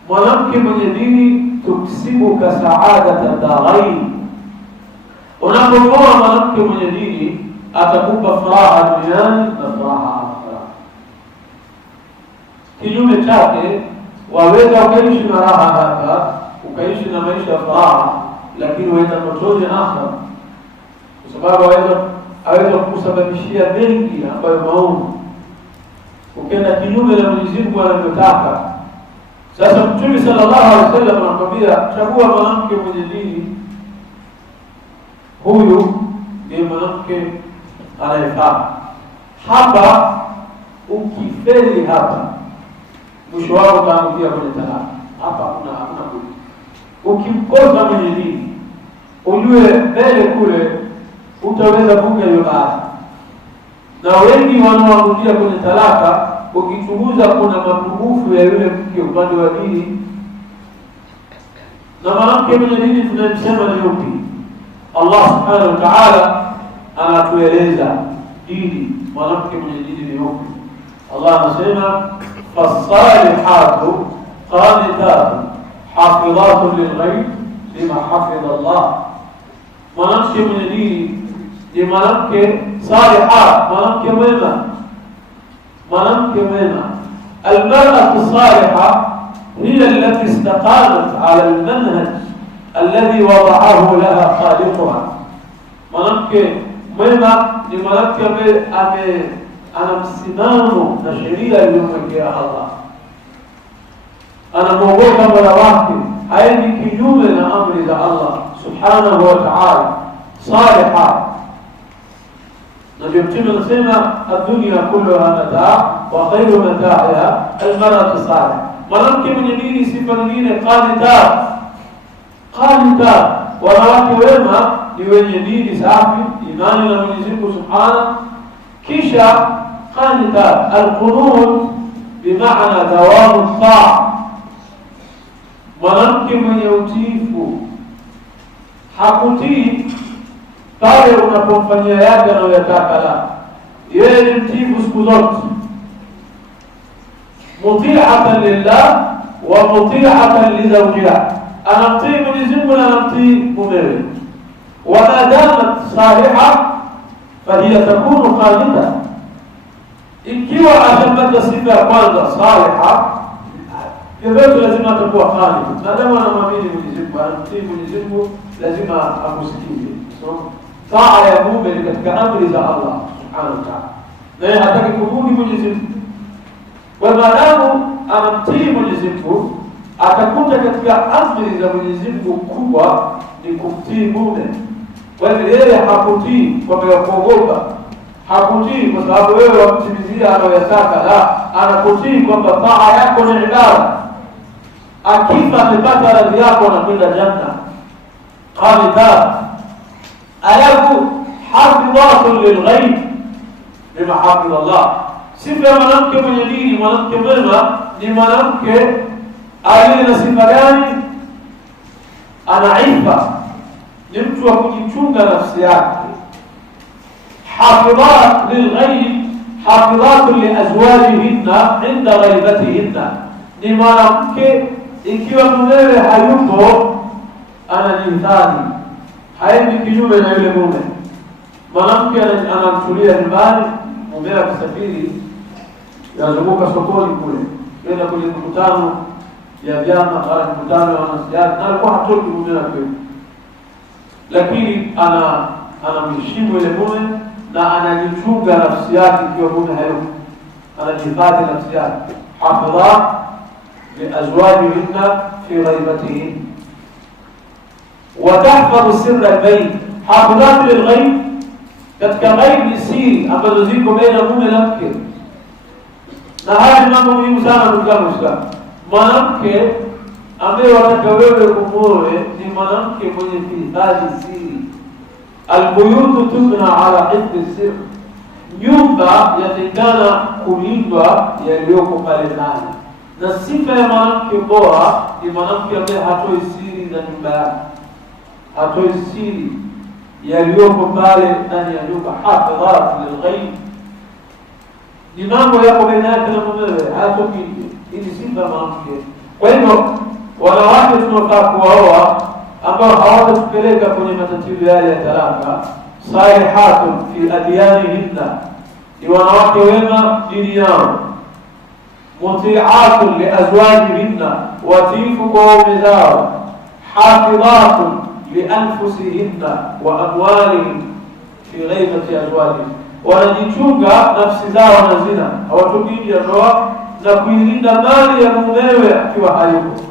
Mwanamke mwenye dini tuksibuka saadata darain. Unapokuwa mwanamke mwenye dini atakupa furaha duniani na furaha akhera. Kinyume chake waweza ukaishi na raha hapa, ukaishi na maisha ya furaha, lakini waenda motoni akhera, kwa sababu aweza kukusababishia mengi ambayo maovu, ukenda kinyume na Mwenyezi Mungu anavyotaka. Sasa Mtume sallallahu alaihi wasallam anakwambia, chagua mwanamke mwenye dini, huyu ndiye mwanamke anayefaa. Hapa ukifeli hapa, mwisho wako utaangukia kwenye talaka. Hapa hakuna budi. Ukimkosa mwenye dini, ujue mbele kule utaweza kuvuka hiyo bahari. Na wengi wanaoangukia kwenye talaka, ukichunguza kuna mapungufu ya yule mke upande wa dini. Na mwanamke mwenye dini tunamsema ni yupi? Allah subhanahu wa ta'ala anatueleza dini, mwanamke mwenye dini ni yupi. Allah anasema, fasalihatu qanitatu hafidhatu lilghaib bima hafidha Allah. Mwanamke mwenye dini ni mwanamke saliha, mwanamke mwema, mwanamke mwema. Almar'atu salihah hiya allati istaqamat ala almanhaj alladhi wada'ahu laha khaliquha. Mwanamke mwema ni mwanamke ambaye ana msimamo na sheria aliyomwekea Allah, anamwogopa Mola wake, haendi kinyume na amri za Allah subhanahu wa ta'ala. Salihah. Na ndio Mtume anasema, ad-dunya kulluha mataa wa khayru mataa'iha al-mar'atu salihah. Mwanamke mwenye dini sifa nyingine, qanita. Qanita, wanawake wema ni wenye dini safi, imani na Mwenyezi Mungu subhanahu. Kisha qanita al-qunut bimaana dawamu taa, mwanamke mwenye utiifu, hakutii pale unapomfanyia yake anayoyataka, la, yeye ni mtiifu siku zote. Muti'atan lillah wa muti'atan li zawjiha, anamtii Mwenyezi Mungu na anamtii mumewe. Wa madamat salihah fahiya takunu qanita, ikiwa atapata sifa ya kwanza salihah, yote lazima atakuwa qanita. Maadamu anamwamini Mwenyezi Mungu, anamtii Mwenyezi Mungu, lazima akusikize. Taa ya mume ni katika amri za Allah subhanahu wa ta'ala, naye hataki kurudi Mwenyezi Mungu. Kwa maadamu anamtii Mwenyezi Mungu, atakuta katika amri za Mwenyezi Mungu kubwa ni kumtii mume. Kwa hivyo yeye hakutii kwa kuogopa, hakutii kwa sababu wewe wamtimizia anayotaka, la, anakutii kwamba taa yako ni ibada. Akifa amepata radhi yako, anakwenda janna. Qanita. Alafu hafidhatu lilghaib bima hafidha Allah. Sifa ya mwanamke mwenye dini, mwanamke mwema, ni mwanamke aliye na sifa gani? Ana ifa, ni mtu wa kujichunga nafsi yake. Hafidhat lilghaib, hafidhatu liazwajihinna inda ghaibatihinna, ni mwanamke ikiwa mumewe hayupo anajihifadhi, haendi kinyume na yule mume. Mwanamke anamtulia nyumbani, mume akisafiri yazunguka sokoni kule, kwenda kwenye mkutano ya vyama, wala mkutano wa wanasiasa, na alikuwa hatoki mume wake, lakini anamheshimu yule mume na anajichunga nafsi yake ikiwa mume hayupo, anajihifadhi nafsi yake. Hafidha liazwajihinna fi ghaibatihin wa tahfadhu sirra albayt. Hafidhatu lilghaib, katika ghaib ni siri ambazo ziko baina mume na mke. Na haya ni mambo muhimu sana ndugu zangu Waislamu. Mwanamke ambaye wataka wewe umuoe ni mwanamke mwenye kuhifadhi siri. Albuyutu tubna ala hifdhi sir, nyumba yatakana kulindwa yaliyoko pale ndani. Na sifa ya mwanamke bora ni mwanamke ambaye hatoi siri za nyumba yake, hatoi siri yaliyoko pale ndani ya nyumba. Hafidhat lilghaib, ni mambo yako baina yake na mumewe, hatoki. Hili sifa mwanamke. Kwa hivyo wanawake tunafaa kuwaoa ambao hawatatupeleka kwenye matatizo yale ya talaka. Salihatun fi adyanihinna, ni wanawake wema dini yao. Muti'atun li azwajihinna, watiifu kwa waume zao. حافظات لأنفسهن وأموالهن في غيبة أزواجهن wanajichunga nafsi zao na zina hawatoki nje ya ndoa na kuilinda mali ya mumewe akiwa hayupo.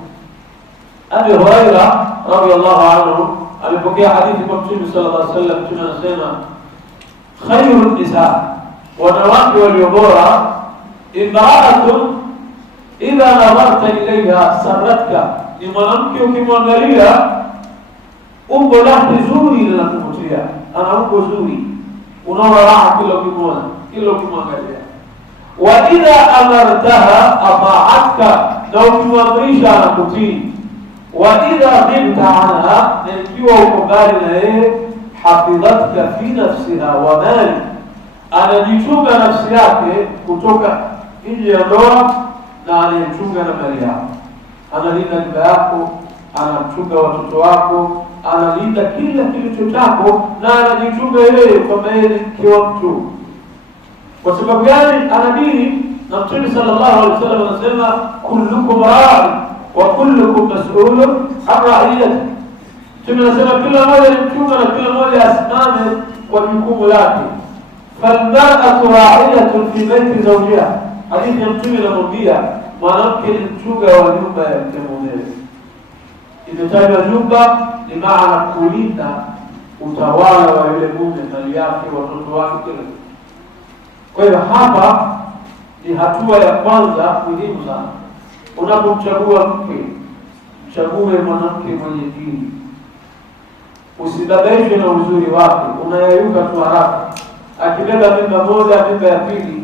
Abi Huraira radhiyallahu anhu alipokea hadithi kwa Mtume sallallahu alaihi wasallam. Mtume anasema khairun nisa, wanawake walio bora, imra'atun idha nadarta ilayha sarratka, ni mwanamke ukimwangalia umbo lake zuri linakuvutia, ana umbo zuri unaona raha kila ukimwona, kila ukimwangalia. Wa idha amartaha ata'atka, na ukimwamrisha anakutii. Wa idha ghibta anha, na ikiwa uko mbali na yeye, hafidhatka fi nafsiha wa mali, anajichunga nafsi yake kutoka nje ya ndoa na anaichunga na mali yako. Analinda nyumba yako, anachunga watoto wako, analinda kila kilicho chako, na anajichunga yeye kwamba yeye ni mke wa mtu. Kwa sababu gani? Anadini. Na Mtume sallallahu alaihi wasallam anasema kullukum ra'i wa kullukum mas'ulun an ra'iyati. Mtume anasema kila mmoja ni mchunga na kila mmoja asimame kwa jukumu lake. Falmar'atu ra'iyatun fi baiti zawjiha, hadithi ya Mtume anamwambia mwanamke ni mchunga wa nyumba ya mumewe. Imetajwa nyumba ni maana kulinda utawala wa yule mume, mali yake, watoto wake, kila. Kwa hiyo hapa ni hatua ya kwanza muhimu sana. Unapomchagua mke, mchague mwanamke mwenye dini. Usibabaishwe na uzuri wake, unayayuka tu haraka. Akibeba mimba moja, mimba ya pili,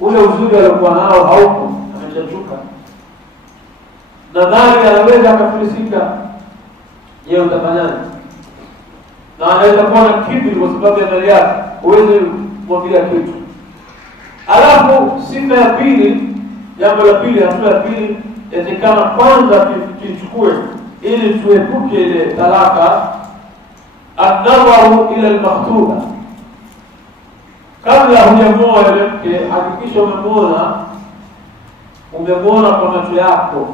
ule uzuri aliokuwa nao haupo, amechachuka. Nadhani anaweza akafilisika. Je, utafanyaje? Na anaweza kuwa na kiburi kwa sababu ya mali yake, huwezi kumwambia kitu. Alafu sifa ya pili, jambo la pili, hatua ya pili, yatakana kwanza tuchukue ili tuepuke ile talaka, an-nadharu ila al-makhtuba. Kabla hujamuoa yule mke, hakikisha umemwona kwa macho yako,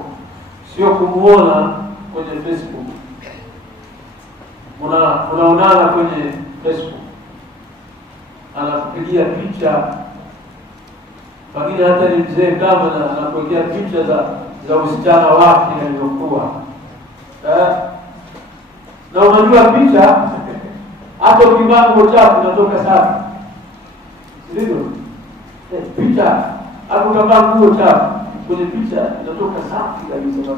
sio kumuona kwenye Facebook. Unaonana kwenye Facebook, anakupigia picha, pengine hata ni mzee kama anakuwekea picha za usichana wake alivyokuwa. Na unajua picha hata ukivaa nguo chafu inatoka safi, sivyo? Picha hapo kama nguo chafu kwenye picha inatoka safi kabisa.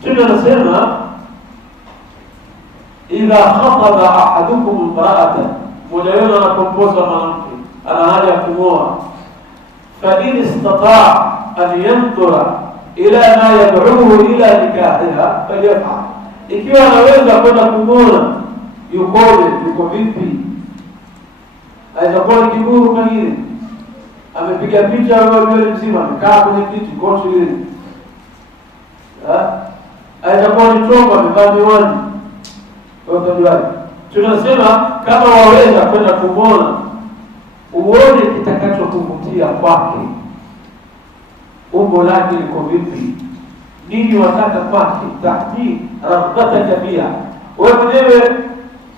Mtume anasema idha khataba ahadukum imra'atan, mmoja wenu anapopoza mwanamke, ana haja ya kumwoa, fa in istata'a an yanzura ila ma yad'uhu ila nikahiha falyaf'al, ikiwa anaweza kwenda kumwona yukoje, yuko vipi. Aweza kuwa ni kiburu, pengine amepiga picha yule mzima amekaa kwenye kiti kochi lile. Aweza kuwa ni chombo, amevaa miwani. Kwa hiyo tunasema kama waweza kwenda kumwona, uone kitakachokuvutia kwake, umbo lake liko vipi, nini wataka kwake, tahdi raghbata tabia. Wewe mwenyewe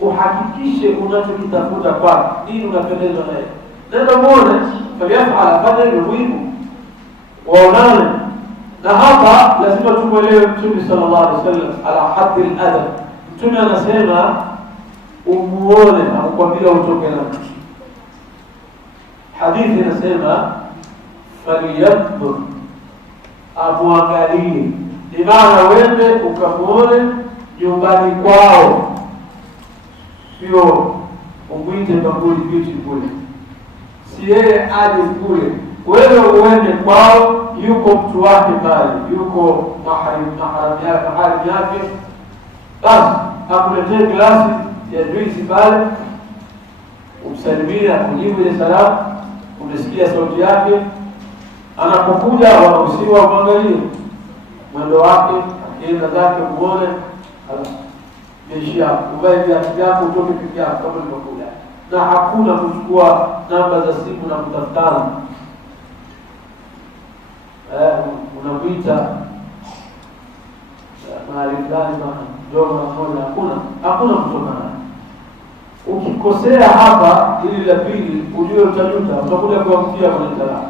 uhakikishe unachokitafuta kwake, nini unapendezwa naye. Nenda muone, fayafala, fanya hivyo muhimu, waonane. Na hapa lazima tumuelewe Mtume sallallahu alaihi wasallam ala haddi al-adab. Mtume anasema umuone, hakukwambia utoke na mtu. Hadithi inasema falyanzur, amwangalie. Ni maana wende ukamuone nyumbani kwao, sio umwite bakuli kichi kule, si yeye aje kule. Wewe uende kwao, yuko mtu wake pale, yuko maharimu yake, basi akuletee glasi ya juisi pale, umsalimia, kujibu ile salamu, umesikia sauti yake. Anapokuja wanahusiwa kuangalia mwendo wake, akienda zake muone, jeshi uvae viatu vyako, utoke peke yako kama ulivyokuja. Na hakuna kuchukua namba za simu na kutafutana. Unamwita mahali fulani bana, ndio mmoja, hakuna kutoka naye. Ukikosea hapa ili la pili ujue utajuta, utakuja kuamkia kwenye talaka.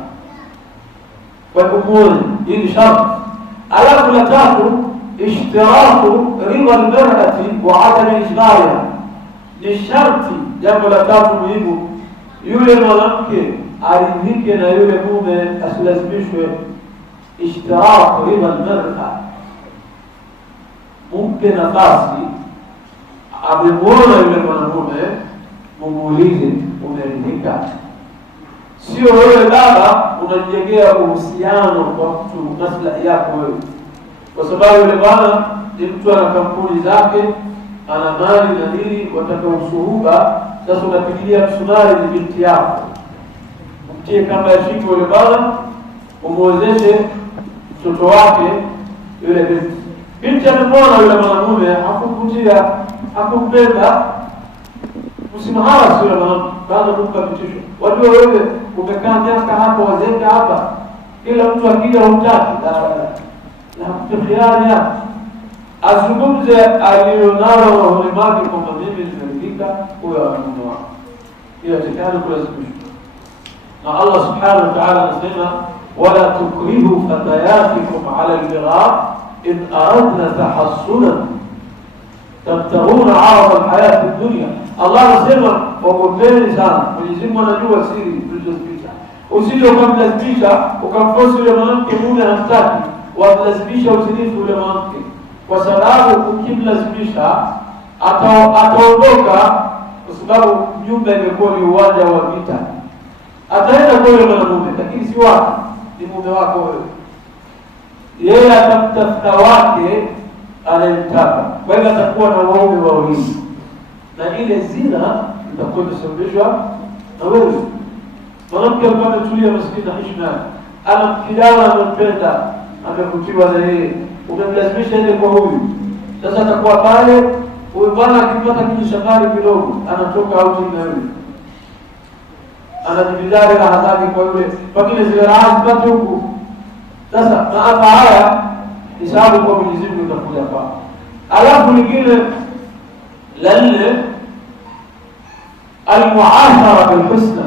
Kwa kumwona hii ni sharti. Alafu la tatu, ishtiraku ridha almar'ati wa adam ijbariha. Ni sharti, jambo la tatu muhimu, yule mwanamke aridhike na yule mume, asilazimishwe. Ishtiraku ridha almar'a, mumpe nafasi, amemwona yule mwanamume, mumuulize umeridhika. Sio wewe baba unajengea uhusiano kwa mtu maslahi yako wewe, kwa sababu yule bwana ni mtu ana kampuni zake, ana mali na nini, wataka usuhuba. Sasa unapigilia msumari ni binti yako, mtie kamba ya shingo yule bwana, umuozeshe mtoto wake yule binti. Binti amemwona yule mwanamume, hakumvutia, hakumpenda, msimahara sio mwanamke, baada kumpa vitisho. Wajua wewe umekaa miaka hapa, wazeka hapa, kila mtu akija humtaki, la mtakhiari hapa. Azungumze alionalo rohoni mwake kwamba mimi nimeridhika, huyo mume wako. Hiyo tekani kulazimishwa. Na Allah subhanahu wa ta'ala anasema, wala tukrihu fatayatikum ala al-bigha in aradna tahassunan tabtaghuna 'arada al-hayati ad-dunya. Allah anasema ogopeni sana. Mwenyezi Mungu anajua siri tulizopita. Usije ukamlazimisha, ukamforce yule mwanamke mume hamtaki, walazimisha uzinifu yule mwanamke, kwa sababu ukimlazimisha ataondoka, kwa sababu nyumba imekuwa ni uwanja wa vita. Ataenda kwa yule mwanamume, lakini si wake, ni mume wako wewe. Yeye atamtafuta wake anayemtaka, kwa hiyo atakuwa na waume wawili, na ile zina itakuwa imesababishwa na wewe. Mwanamke alikuwa ametulia maskini na heshima, ana kijana anampenda, amekutiwa na yeye, umemlazimisha ende kwa huyu. Sasa atakuwa pale, huyu bwana akipata kijishakari kidogo, anatoka out na yule, anajibidari raha zake kwa yule, pengine zile raha zipate huku. Sasa maafa haya hisabu kwa Mwenyezi Mungu itakuja kwa. Alafu lingine la nne, almuashara bilhusna,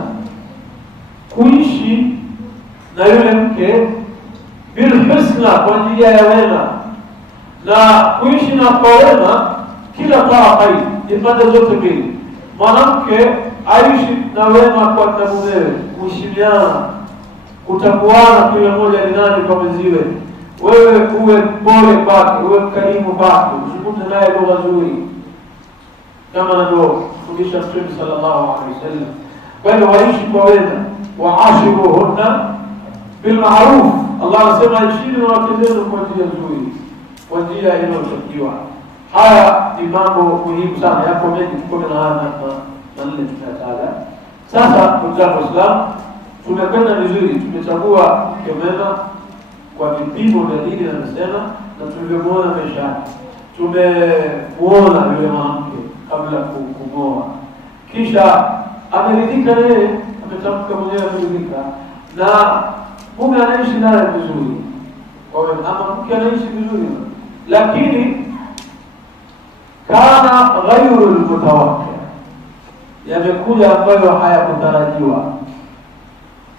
kuishi na yule mke bilhusna, kwa njia ya wema. Na kuishi na kwa wema kila tarafai, ipande zote mbili. Mwanamke aishi na wema kwa mumewe, kuheshimiana, kutakuana kila mmoja ni nani kwa mwenziwe. Wewe uwe pole kwake, uwe mkarimu kwake, uzungumze naye lugha nzuri kama anavyofundisha Mtume sallallahu alaihi wasallam. Kwa hiyo waishi kwa wema, waashiruhunna bil ma'ruf. Allah anasema ishini na wake zenu kwa njia nzuri, kwa njia inayotakiwa. Haya ni mambo muhimu sana, yako mengi, tuko na haya na nne tutataja. Sasa ndugu zangu Waislamu, tumekwenda vizuri, tumechagua mke mwema kwa vipimo vya dini na nasema, na tulivyomuona maisha yake. Tumemuona yule mwanamke kabla kumwoa, kisha ameridhika yeye, ametamka mwenyewe ameridhika, na mume anaishi naye vizuri, kwa hiyo ama mke anaishi vizuri, lakini kana ghayru al-mutawaqqi, yamekuja ambayo hayakutarajiwa.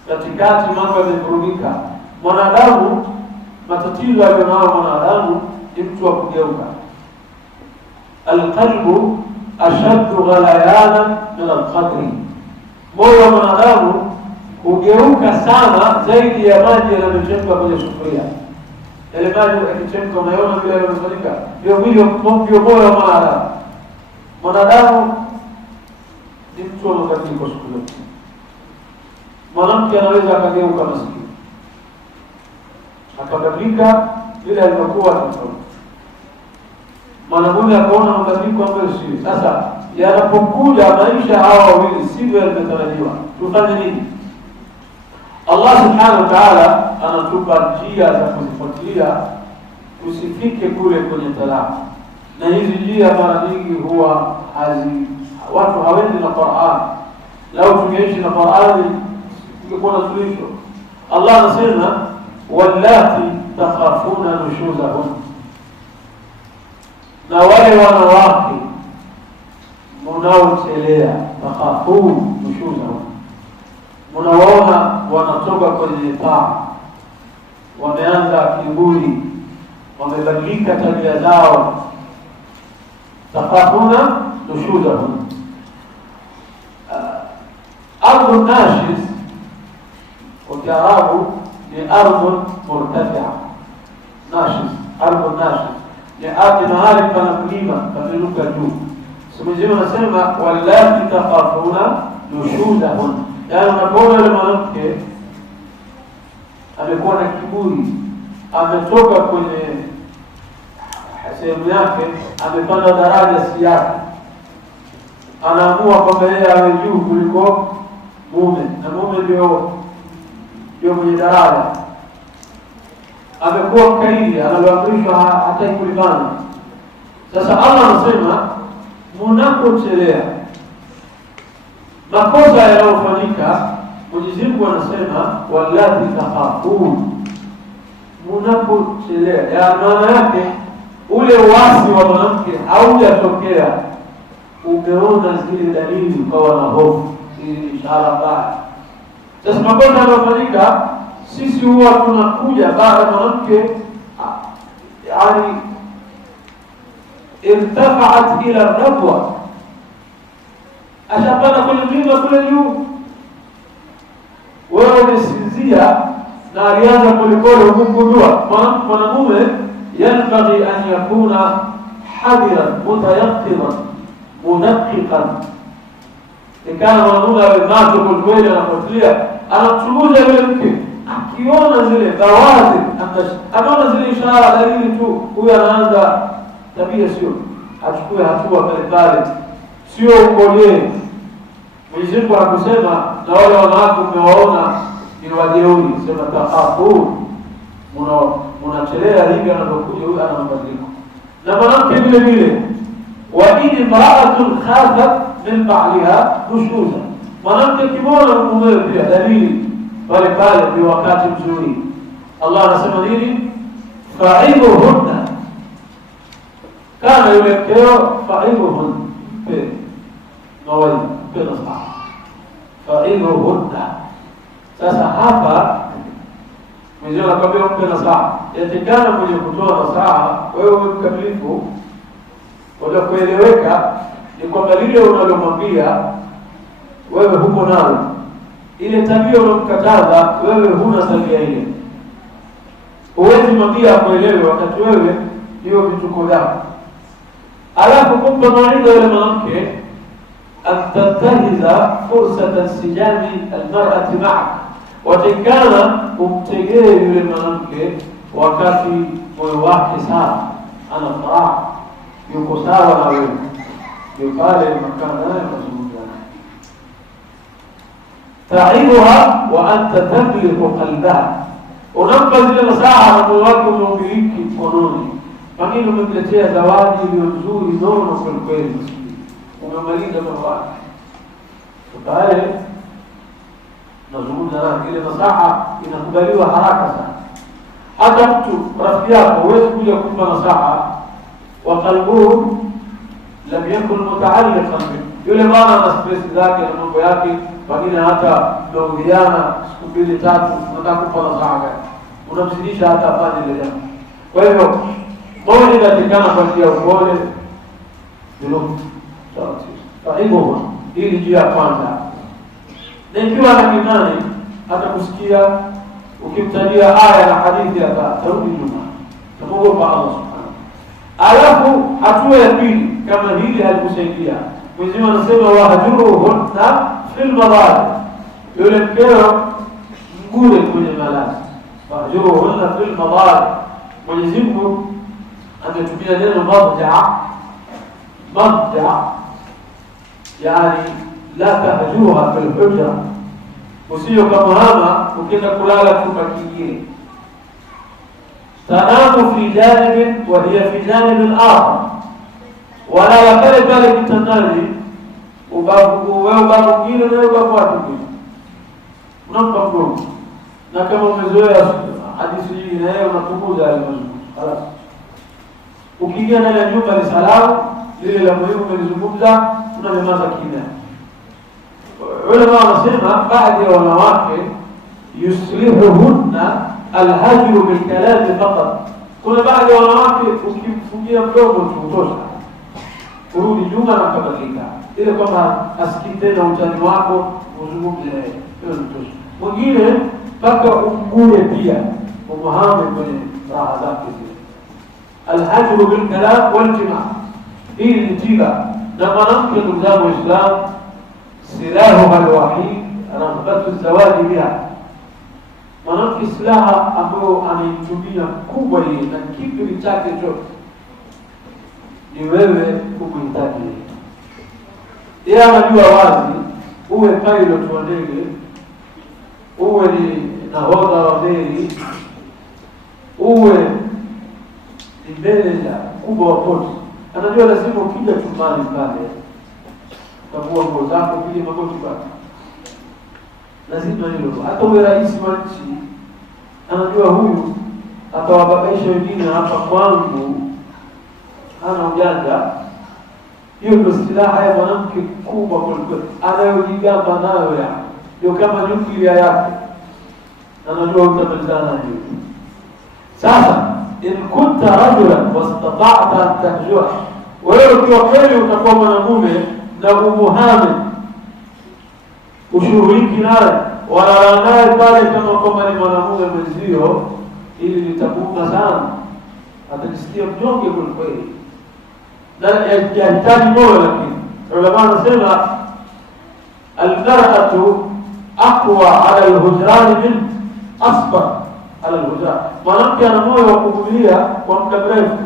Katikati mambo yamevurugika. Mwanadamu, matatizo alionao mwanadamu ni mtu wa kugeuka. Alqalbu ashaddu ghalayana min alqadri, moyo wa mwanadamu hugeuka sana zaidi ya maji yanayochemka kwenye sufuria. Yale maji yakichemka, unaona vile yanafanyika, ndio moyo wa mwanadamu. Mwanadamu ni mtu wa mabadiliko siku zote. Mwanamke anaweza akageuka maskini, akabadilika vile alivyokuwa tofauti. Mwanamume akaona mabadiliko ambayo si. Sasa yanapokuja maisha hawa wawili sivyo yalivyotarajiwa, tufanye nini? Allah subhanahu wa ta'ala anatupa njia za kuzifuatilia tusifike kule kwenye talaka. Na hizi njia mara nyingi huwa watu hawendi na Qur'an. Lau tungeishi na Qur'an tungekuwa na suluhisho. Allah anasema wallati takhafuna nushuzahun, na wale wanawake mnaochelea, takhafun nushuzahum, mnawaona wanatoka kwenye taa, wameanza kiburi, wamebadilika tabia zao, takhafuna nushuzahum. Ardhu nashis kwa Kiarabu ni ardhu murtafi'a. Nashis, ardhu nashis ni ardhi mahali pana mlima pameinuka juu. Mwenyezi Mungu anasema wallati takhafuna nushuzahun, yaani unapoona yule mwanamke amekuwa na kiburi, ametoka kwenye sehemu yake, amepanda daraja si yake, anaamua kwamba yeye awe juu kuliko mume, na mume ndio mwenye daraja, amekuwa mkaidi, analoamrishwa hataki kulifanya. Sasa Allah anasema mnapochelea makosa yanayofanyika, Mwenyezi Mungu anasema wallati takhafun, mnapochelea, ya maana yake ule uasi wa mwanamke haujatokea, umeona zile dalili ukawa na hofu, hii ishara mbaya. Sasa makosa yanayofanyika, sisi huwa tunakuja baada ya mwanamke yani irtafa'at ila rabwa, ashapanda kwenye mlima kule juu, wewe umesinzia na alianza polepole kugundua. Mwanamume yanbaghi an yakuna hadiran mutayaqidan mudaqiqan, ikana mwanamume awe macho kwelikweli, anafuatilia, anamchunguza yule mke, akiona zile dhawazi, anaona zile ishara, dalili tu, huyu anaanza tabia, sio achukue hatua pale pale, sio ukolee. Mwenyezi Mungu akusema na wale wanawake umewaona ni wajeuri, sema takhafun, mnachelea hivi, anapokuja huyu ana mabadiliko. Na mwanamke vile vile, wa in imra'atun khafat min ba'liha nushuza, mwanamke kimona mumewe pia dalili pale pale, ni wakati mzuri. Allah anasema nini? Fa'idhuhunna, kama yule mkeo, fa'idhuhunna, pe mawaidha, pe nasaha, fa'idhuhunna. Sasa hapa Mwenyezi Mungu anakuambia mpe nasaha, yatakana mwenye kutoa nasaha, wewe mkamilifu, wala kueleweka, ni kwamba lile unalomwambia wewe huko nalo, ile tabia unamkataza wewe huna tabia ile. Huwezi mwambia kuelewe wakati wewe hiyo vituko vyako. Alafu kumpa mawaidha yule mwanamke, antantahiza fursata sijani almar'ati ma'ak, watakana umtegee yule mwanamke wakati moyo wake sawa, ana furaha, yuko sawa na wewe, ndio pale makana naye mazungumzo. Ta'iduha wa anta tamliku qalbaha, unampa zile nasaha na moyo wake umeumiliki mkononi. Pengine umemletea zawadi iliyo nzuri nono kweli kweli, umemaliza mambo yake, pale nazungumza na ile nasaha inakubaliwa haraka sana. Hata mtu rafiki yako huwezi kuja kumpa nasaha wa qalbuhu lam yakun mutaalliqan bi, yule bwana ana stress zake na mambo yake, pengine hata mnaongea siku mbili tatu, unataka kumpa nasaha, unamzidisha hata afanye ile jambo. Kwa hivyo moja inatikana kwa njia ya upole, ndio sawa. Hivyo hili njia ya kwanza, na ikiwa na imani hata kusikia ukimtajia aya na hadithi atarudi nyuma, tamuomba Allah subhanahu. Alafu hatua ya pili, kama hili halikusaidia, Mwenyezi Mungu anasema wahjuruhunna fil madaji, yule mkeo mgure kwenye malazi, wahjuruhunna fil madaji. Mwenyezi Mungu ametumia neno madja, yani la tahjuha fil hujra, usio kama hama ukienda kulala chumba kingine. Tanamu fi janibin wa hiya fi janibin akhar, wala pale pale kitandani, ubavu wewe ubavu mwingine na ubavu mwingine, unampa mgongo. Na kama umezoea hadithi hii na yeye unapunguza ile mazungumzo, خلاص Ukiingia ndani ya nyumba ni salamu, lile la muhimu umelizungumza, unanyamaza kimya. Wale ambao wanasema baadhi ya wanawake yuslihuhunna alhajru bilkalami faqat. Kuna baadhi ya wanawake ukimfungia mdomo tu utosha, urudi nyuma na kubadilika, ile kwamba asikii tena utani wako, uzungumze naye, hiyo ni tosha. Mwingine mpaka umgure pia, umuhame kwenye raha zake zile. Alhajru bilkalam waljimaa, hii ni tiba. Na mwanamke, ndugu zangu Waislamu, silahu alwahid raghbatu zawaji biha. Mwanamke silaha ambayo anaitumia kubwa hii na kiburi chake chote ni wewe kumhitaji yeye. Anajua wazi, uwe pilot wa ndege, uwe ni nahodha wa meli, uwe ni meneja kubwa wa poti, anajua lazima ukija chumbani pale utavua nguo zako, pige magoti pale, lazima hilo. Hata uwe rais wa nchi, anajua huyu atawababaisha wengine, hapa kwangu hana ujanja. Hiyo ndio silaha ya mwanamke kubwa kuliko anayojigamba nayo, ndio kama nyuklia yake, anajua utamalizana hiyo. Sasa in kunta rajulan wastata'ta an tahjura, wewe ukiwa kweli utakuwa mwanamume na umuhame, ushughuliki naye, wala naye pale kama kwamba ni mwanamume mwenzio, ili litakuuma sana, atajisikia mnyonge kweli na yahitaji moyo. Lakini ulama wanasema almar'atu aqwa ala alhujran min asbar ala alhujran, mwanamke ana moyo wa kuvumilia kwa muda mrefu.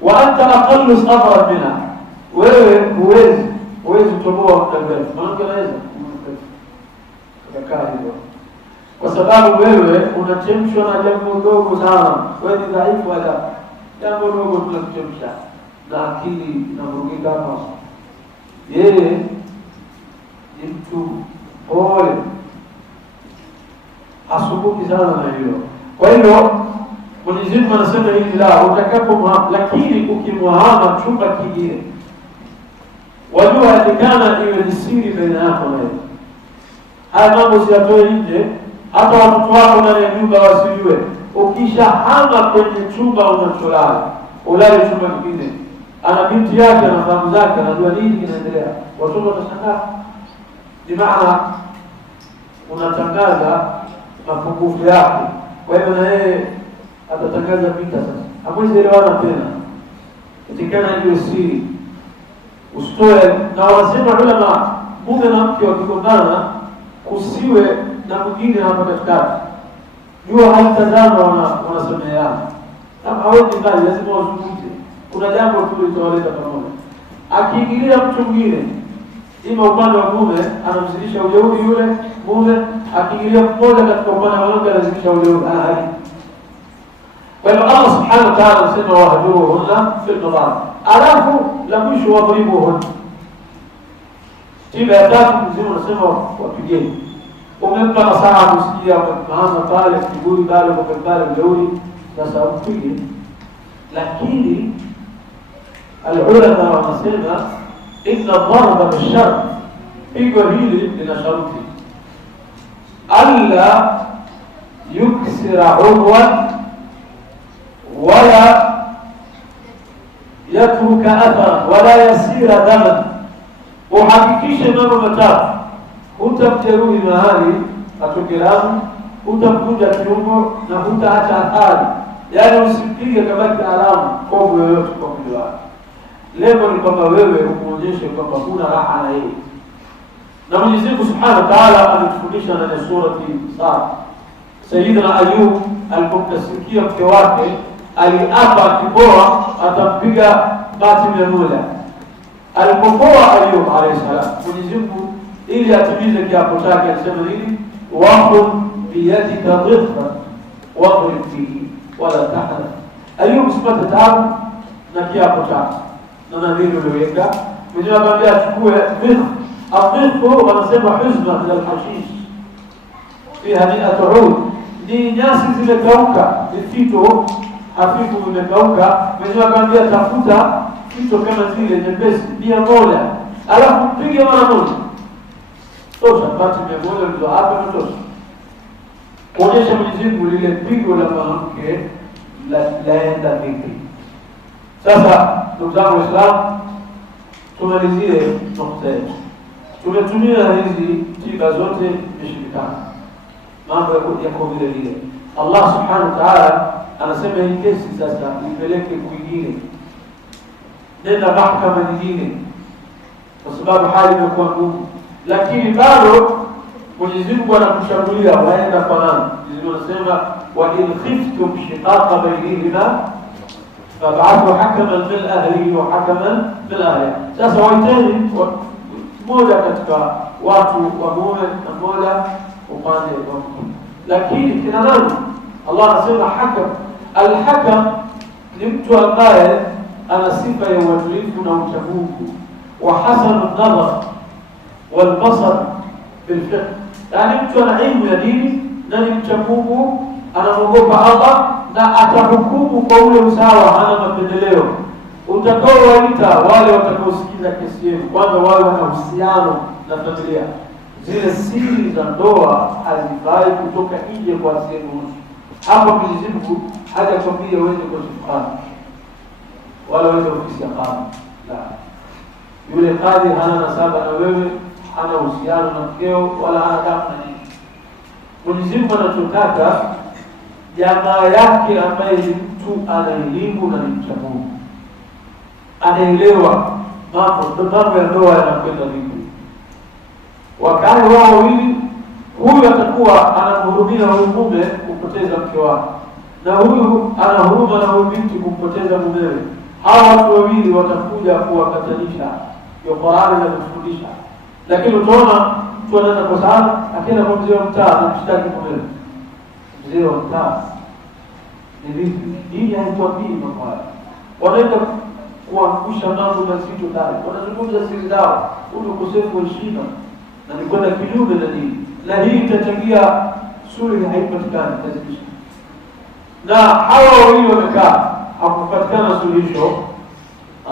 Wa anta aqallu sabra minha, wewe huwezi kutoboa muda mrefu, mwanamke anaweza kukaa hivyo, kwa sababu wewe unachemshwa na jambo dogo sana. Wewe ni dhaifu, hata jambo dogo tunakuchemsha na akili inavurugika hapa. Yeye ni mtu pole, asubuki sana na hilo. Kwa hivyo Mwenyezi Mungu anasema hili la utakapo, lakini ukimwahama chumba kingine, wajua atakana iwe ni siri baina yako na yeye. Haya mambo usiyatoe nje, hata watoto wako ndani ya nyumba wasijue. Ukishahama kwenye chumba unacholala, ulale chumba kingine, ana binti yake na fahamu zake, anajua nini kinaendelea, watoto watashangaa. Ni maana unatangaza mapungufu yake, kwa hivyo na yeye atatangaza vita. Sasa hamwezi elewana tena, itikana hiyo siri usitoe. Na wanasema ulama, mume na mke wakigombana, kusiwe na mwingine hapa katikati, jua halitazama wanasemeana, kama hawezi mbali, lazima wazungumze. Kuna jambo tu litawaleta pamoja. Akiingilia mtu mwingine, ima upande wa mume anamzidisha ujeuri yule mume, akiingilia mmoja katika upande wa mke anazidisha ujeuri. Kwa hivyo Allah subhanahu wa ta'ala anasema wahjuruhunna fil madaji, alafu la mwisho wadribuhunna. Tiba ya tatu mzima unasema wapigeni. Umempa nasaha kusikia maana pale kiburi pale kwa pale ujeuri, sasa upige. Lakini alulama wanasema inna dharba bishar, pigo hili lina sharti, alla yuksira udwan wala yatruka athara wala yasira daman. Uhakikishe mambo matatu: hutamjeruhi mahali atoke damu, hutamkunja kiungo, na hutaacha athari. Yaani usipige kabaki alama kovu yoyote kwa mwili wake. Lengo ni kwamba wewe umuonyeshe kwamba huna raha na yeye. Na Mwenyezi Mungu Subhanahu wa Ta'ala ametufundisha ndani ya surati Sad. Sayyidina Ayub alipomkasirikia mke wake, aliapa akipoa atampiga bati 100. Alipopoa Ayub alayhi salam, Mwenyezi Mungu ili atimize kiapo chake alisema nini? Waqul biyadika dhifra wadrib fihi wala tahzan. Ayub sipata taabu na kiapo chake na nadhiri uliweka. Mwenyezi Mungu anambia achukue dhif. Adhifu wanasema huzma min alhashish fiha 100 ud, ni nyasi zile kauka, ni fito hafifu umekauka, mwenyewe akamwambia tafuta kitu kama zile nyepesi 100, alafu mpige mara moja. Tosha, pati 100 ndio hapa natosha. Kuonyesha Mwenyezi Mungu lile pigo la mwanamke laenda vipi. Sasa ndugu zangu Waislamu, tumalizie nukta yetu. Tumetumia hizi tiba zote imeshindikana, mambo yako vile vile. Allah subhanahu wa ta'ala anasema hii kesi sasa ipeleke kwingine, nenda mahakama nyingine, kwa sababu hali imekuwa ngumu. Lakini bado Mwenyezi Mungu anakushauri waenda kwa nani? Mwenyezi Mungu anasema wa in khiftum shiqaqa bainihima fab'athu hakaman min ahlihi wa hakaman min ahliha. Sasa waiteni mmoja katika watu wa mume na mmoja upande wa mke. Lakini kina nani? Allah anasema hakam. Al-hakam ni mtu ambaye ana sifa ya uadilifu na uchamungu, wa hasanu nadhar wal basar bil fiqh. Yani mtu ana ilmu ya dini na ni mchamungu, anaogopa Allah na atahukumu kwa ule usawa, hana mapendeleo. Utakaowaita wale watakaosikiza kesi yenu, kwanza wale wana uhusiano na familia. Zile siri za ndoa hazifai kutoka nje kwa sehemu. Hapo Mwenyezi Mungu hajakwambia uende kwa shifani wala uende ofisi ya kadhi. La, yule kadhi hana nasaba na wewe, hana uhusiano na mkeo, wala hana damu na nini. Mwenyezi Mungu anachotaka jamaa yake ambaye ni mtu ana elimu na ni mcha Mungu, anaelewa mambo ya ndoa yanakwenda vipi. Wakae wao wawili, huyu atakuwa anamhurumia huyu mume kumpoteza mke wake, na huyu ana huruma na huyu binti kumpoteza mumewe. Hawa watu wawili watakuja kuwakatanisha. Hiyo Qur'ani inatufundisha. Lakini utaona mtu anaanza kusana, akienda kwa mzee wa mtaa anamshtaki mumewe. Mzee wa mtaa ni vipi? Hii haituambii mambo haya. Wanaenda kuangusha mambo mazito ndani. Wanazungumza siri zao. Ule ukosefu wa heshima na ni kwenda kinyume na dini. Na hii itachangia suluhu haipatikani tazidisha. Na hawa wawili wamekaa, hakupatikana suluhisho.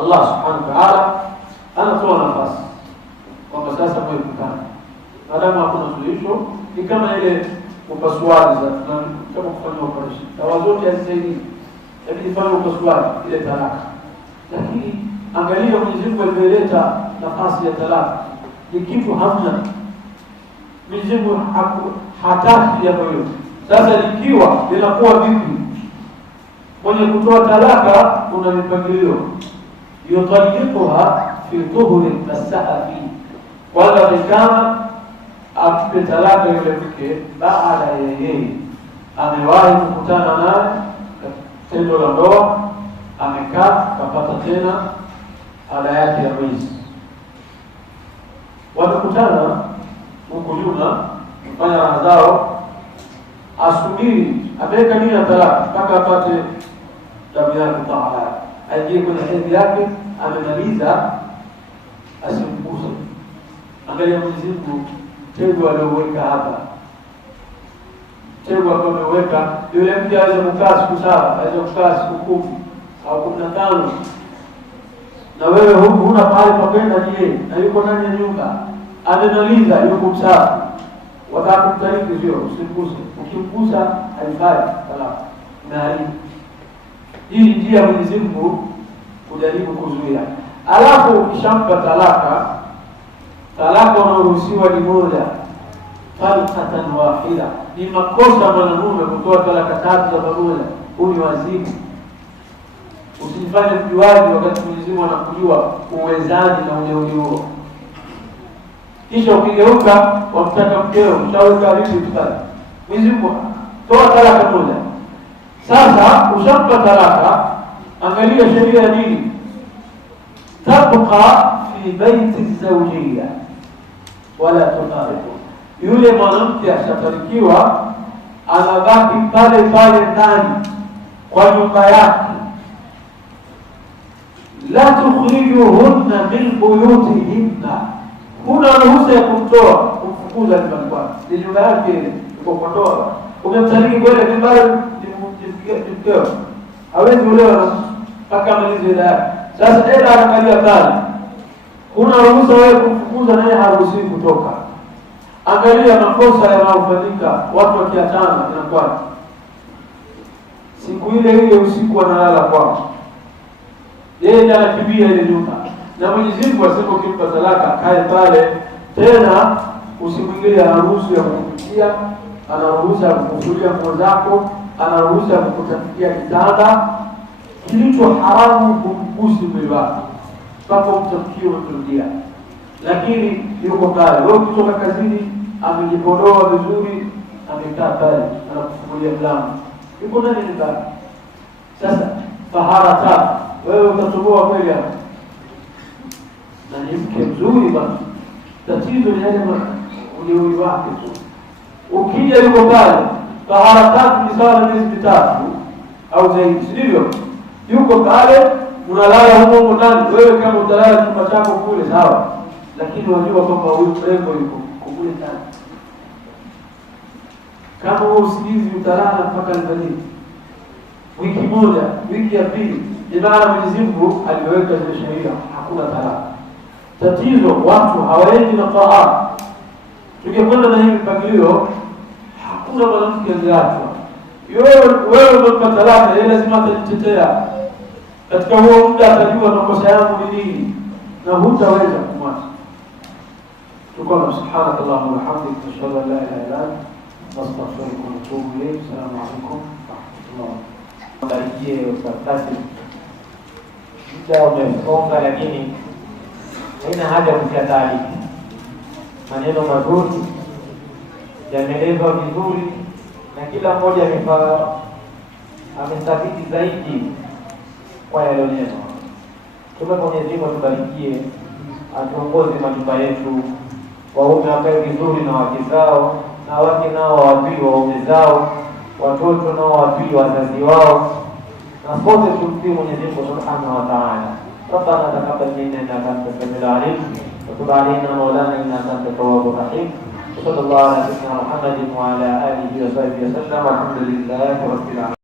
Allah subhanahu wa ta'ala anatoa nafasi kwamba sasa mwe kukana. Maadamu hakuna suluhisho, ni kama ile upasuaji kama kufanya operation. Dawa zote hazisaidii. Lakini fanya upasuaji ile talaka. Lakini angalia Mwenyezi Mungu alileta nafasi ya talaka. Ni kitu hamna. Mwenyezi Mungu hataki jambo hilo. Sasa likiwa linakuwa vipi? Mwenye kutoa talaka kuna mipangilio. Yutalliquha fi tuhri nasaha fi. Wala kama apipe talaka yule mke baada ya yeye amewahi kukutana naye tendo la ndoa, amekaa kapata tena ada yake ya mwezi, wamekutana huko nyuma kufanya raha zao, asubiri ameweka nia talaka mpaka apate damu yake tahara, aingie kwenye hedhi yake, amemaliza, asimguse. Angalia Mwenyezi Mungu mtego alioweka hapa, mtego ameweka yule mke aweze kukaa siku 7, aweze kukaa siku 10 au 15, na wewe huna pale pa kwenda je, na yuko ndani ya nyumba, amemaliza, yuko msafi, watakumtariki sio, usimguse. Ukimgusa haifai talaka, unaharibu. Hii njia ya Mwenyezi Mungu kujaribu kuzuia. Alafu ukishampa talaka unaruhusiwa ni moja, talqatan wahida. Ni makosa mwanamume kutoa talaka 3 za pamoja, huyu wazimu. Usifanye mjuaji wakati Mwenyezi Mungu anakujua uwezaji na ujeuri huo. Kisha ukigeuka wamtaka mkeo, mshaweka vipi tufanye? Mwenyezi Mungu toa talaka moja. Sasa ushampa talaka, angalia sheria ya dini. Tabqa fi baiti zawjiyya wala tutariku. Yule mwanamke ashatarikiwa anabaki pale pale ndani kwa nyumba yake. La tukhrijuhunna min buyutihinna. Huna ruhusa ya kumtoa, kumfukuza nyumbani kwake. Ni nyumba yake ile, uko kwa ndoa. Umemtariki kwenda nyumbani, ni mkeo. hawezi kuolewa mpaka amalize eda yake. Sasa eda anakalia pale, huna ruhusa wewe kumfukuza, naye haruhusiwi kutoka. Angalia makosa yanayofanyika watu wakiachana, inakuwa siku ile ile usiku analala kwao, yeye anakimbia ile nyumba, na Mwenyezi Mungu asema ukimpa talaka kae pale tena, usimwingilie. Anaruhusu ya kukupikia, anaruhusu ya kukufulia nguo zako, anaruhusu ya kukutafikia kitanda. Kilicho haramu kumgusi mwili wako mpaka umtamkie umemrudia, lakini yuko pale. Wewe ukitoka kazini amejipodoa vizuri, amekaa pale anakufungulia mlango, yuko ndani nyumbani. Sasa tahara tatu, wewe utatoboa kweli hapo? Na ni mke mzuri basi, tatizo ni yale ujeuri wake tu. Ukija yuko pale, tahara tatu ni sawa na miezi mitatu au zaidi, sivyo? Yuko pale, unalala huko ndani. Wewe kama utalala chumba chako kule sawa, lakini wajua kwamba huyu mrembo yuko kule ndani. Kama wewe usingizi utalala mpaka alfajiri, wiki moja, wiki ya pili, jana Mwenyezi Mungu aliweka zile sheria, hakuna talaka. Tatizo watu hawaendi na tahara. Tungekwenda na hii mpangilio, hakuna mwanamke aliachwa. Wewe umempa talaka, yeye lazima atajitetea. Katika huo muda atajua makosa yangu ni nini, na hutaweza kumwacha. Tukona subhanakallahumma wa bihamdika, ashhadu an la ilaha illa anta, astaghfiruka wa atubu ilayk. Assalamu alaykum wa rahmatullah. Barikie usafiri. Muda umesonga, lakini haina haja ya kukatali. Maneno mazuri yameelezwa vizuri na kila mmoja amestafidi zaidi kwa yalionenwa. Tume Mwenyezi Mungu atubarikie, atuongoze majumba yetu, waume wakae vizuri na wake zao, na wake nao wawatii waume zao, watoto nao wawatii wazazi wao, na sote tumtii Mwenyezi Mungu Subhanahu wa Ta'ala. ربنا تقبل منا انك انت السميع العليم وتب علينا مولانا انك انت التواب الرحيم. وصلى الله على سيدنا محمد وعلى اله وصحبه وسلم. الحمد لله رب العالمين.